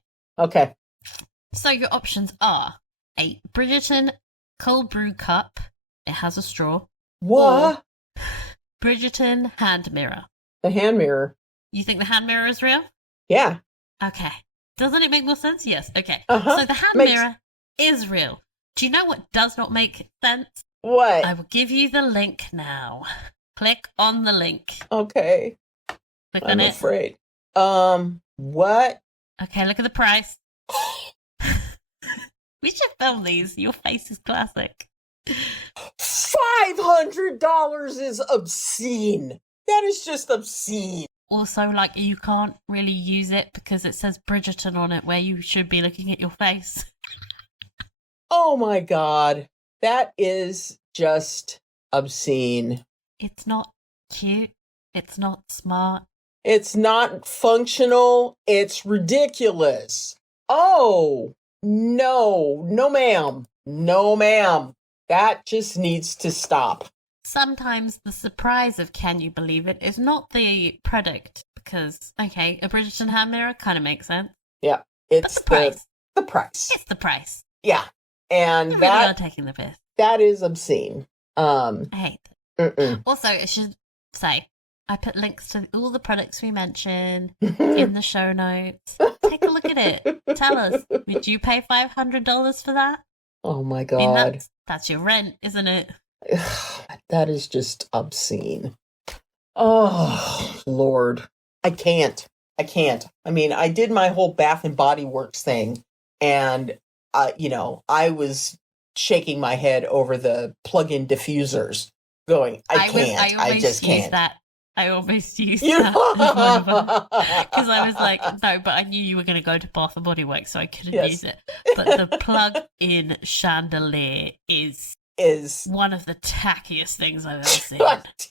So your options are a Bridgerton cold brew cup. It has a straw. What? Bridgerton hand mirror. The hand mirror. You think the hand mirror is real? Yeah. Okay. Doesn't it make more sense? Yes. Okay. So the hand mirror is real. Do you know what does not make sense? What? I will give you the link now. Click on the link. Okay. Click on it. I'm afraid. What? Okay, look at the price. We should film these. Your face is classic. $500 is obscene. That is just obscene. Also, like, you can't really use it because it says Bridgerton on it where you should be looking at your face. Oh my God. That is just obscene. It's not cute. It's not smart. It's not functional. It's ridiculous. Oh, No, ma'am. No, ma'am. That just needs to stop. Sometimes the surprise of Can You Believe It is not the product, because, okay, a Bridgerton hand mirror kind of makes sense. Yeah, it's the price. The price. It's the price. Yeah, and You really are taking the piss. That is obscene. I hate it. Mm-mm. Also, I should say, I put links to all the products we mentioned in the show notes. Take a look at it. Tell us, would you pay $500 for that? Oh my God. I mean, that's your rent, isn't it? That is just obscene. Oh, Lord. I can't. I mean, I did my whole Bath and Body Works thing, and, I was shaking my head over the plug-in diffusers, going, I just can't. I almost used that as one of them. Because I was like, no, but I knew you were going to go to Bath and Body Works, so I couldn't use it. But the plug-in chandelier is one of the tackiest things I've ever seen.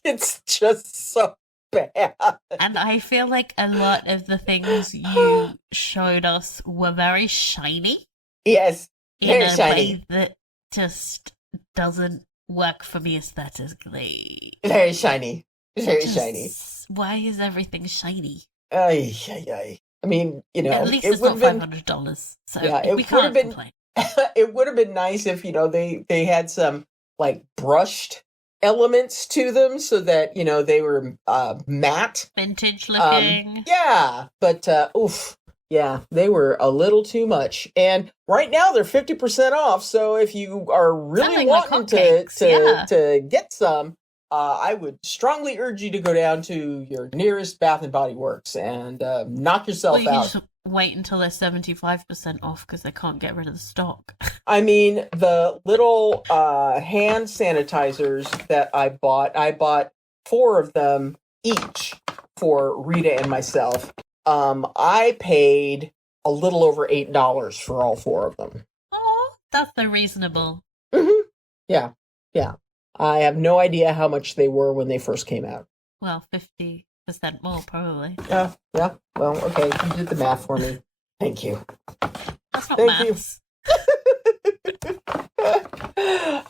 It's just so bad. And I feel like a lot of the things you showed us were very shiny. Yes, very in a shiny. way that just doesn't work for me aesthetically. Very shiny. Very shiny. Why is everything shiny? Ay. I mean, at least it's not $500. So yeah, we can't complain. It would have been nice if, they had some like brushed elements to them so that, they were matte. Vintage looking. Yeah, but yeah, they were a little too much. And right now they're 50% off, so if you are really wanting to get some, I would strongly urge you to go down to your nearest Bath and Body Works and knock yourself you out. Just wait until they're 75% off because they can't get rid of the stock. I mean, the little hand sanitizers that I bought 4 of them each for Rita and myself. I paid a little over $8 for all 4 of them. Oh, that's so reasonable. Mm-hmm. Yeah. I have no idea how much they were when they first came out. Well, 50% more, probably. Yeah. Well, okay. You did the math for me. Thank you. That's not maths.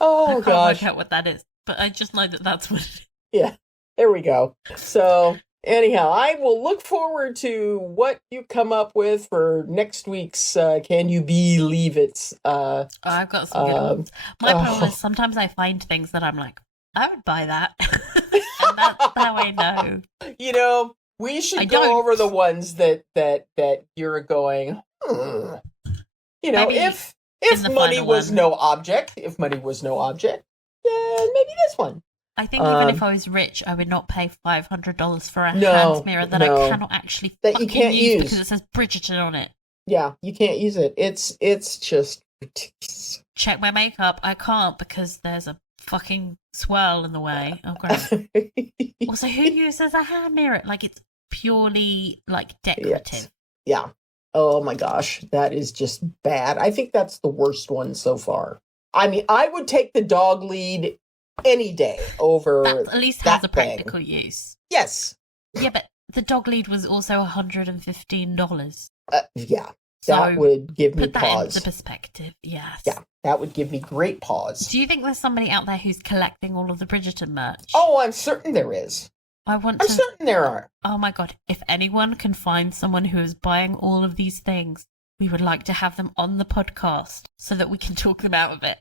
Oh, I can't gosh. work out what that is, but I just know that that's what it is. Yeah. There we go. So, anyhow, I will look forward to what you come up with for next week's Can You Believe It? I've got some good ones. My problem is sometimes I find things that I'm like, I would buy that. And that's how I know. We should go over the ones that you're going, if money was no object, then maybe this one. I think even if I was rich, I would not pay $500 for a hand mirror that I cannot actually that you can't use because it says Bridgerton on it. Yeah, you can't use it. It's just ridiculous. Check my makeup. I can't because there's a fucking swirl in the way. Oh, great. Also, who uses a hand mirror? Like, it's purely, decorative. Yes. Yeah. Oh, my gosh. That is just bad. I think that's the worst one so far. I mean, I would take the dog lead any day over that at least has a practical use. Yes. Yeah, but the dog lead was also $115. Yeah. That would give me put that pause. into perspective, yes. Yeah, that would give me great pause. Do you think there's somebody out there who's collecting all of the Bridgerton merch? Oh, I'm certain there is. I'm certain there are. Oh my God, if anyone can find someone who is buying all of these things, we would like to have them on the podcast so that we can talk them out of it.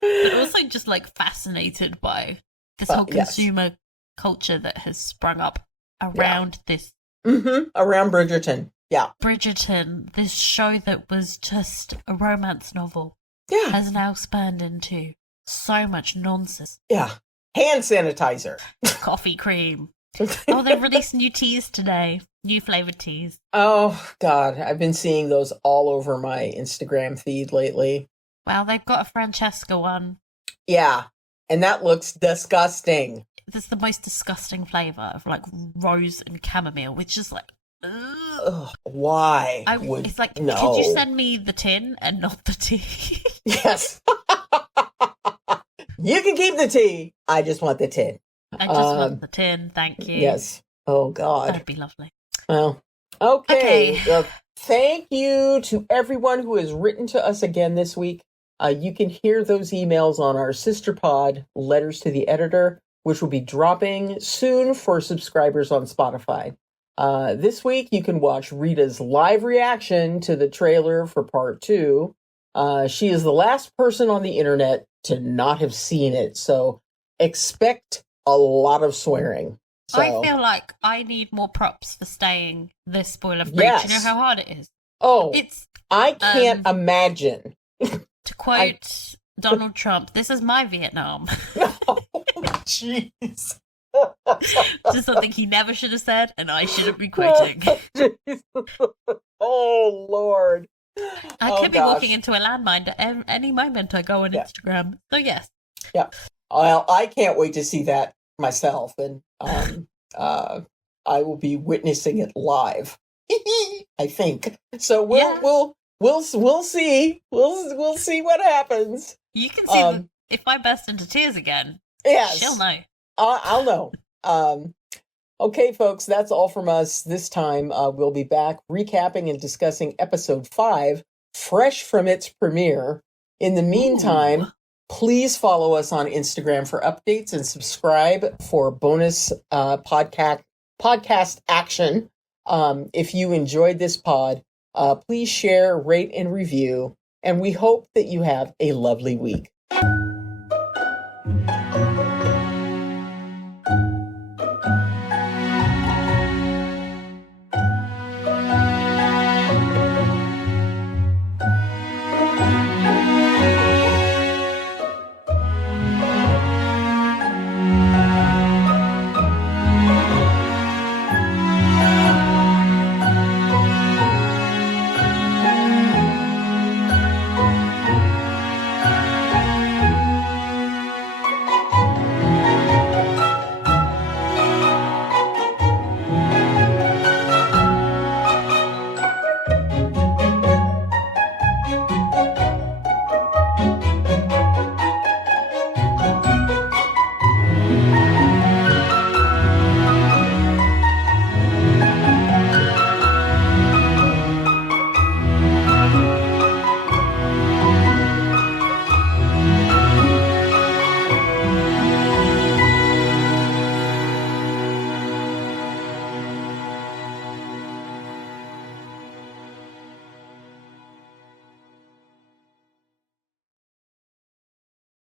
But also just fascinated by this whole consumer culture that has sprung up around this. Mm-hmm. Around Bridgerton. Yeah. Bridgerton, this show that was just a romance novel, has now spurned into so much nonsense. Yeah. Hand sanitizer. Coffee cream. Oh, they've released new teas today. New flavored teas. Oh, God. I've been seeing those all over my Instagram feed lately. Well, they've got a Francesca one. Yeah. And that looks disgusting. That's the most disgusting flavour of rose and chamomile, which is ugh, why? It's like, no. Could you send me the tin and not the tea? Yes. You can keep the tea. I just want the tin. I just want the tin, thank you. Yes. Oh, God. That'd be lovely. Well, okay. Thank you to everyone who has written to us again this week. You can hear those emails on our sister pod, Letters to the Editor, which will be dropping soon for subscribers on Spotify. This week, you can watch Rita's live reaction to the trailer for part 2. She is the last person on the internet to not have seen it, so expect a lot of swearing. So, I feel like I need more props for staying this spoiler free. Yes. Do you know how hard it is? Oh, It's I can't imagine. to quote Donald Trump, this is my Vietnam. Oh, jeez. Just something he never should have said, and I shouldn't be quoting. Oh, Lord. I could be walking into a landmine at any moment I go on Instagram. So, yes. Yeah. Well, I can't wait to see that myself, and I will be witnessing it live. I think so. We'll see. We'll see what happens. You can see if I burst into tears again. Yes, she'll know. I'll know. Okay, folks, that's all from us this time. We'll be back recapping and discussing episode 5, fresh from its premiere. In the meantime, please follow us on Instagram for updates and subscribe for bonus podcast action. If you enjoyed this pod, please share, rate, and review. And we hope that you have a lovely week.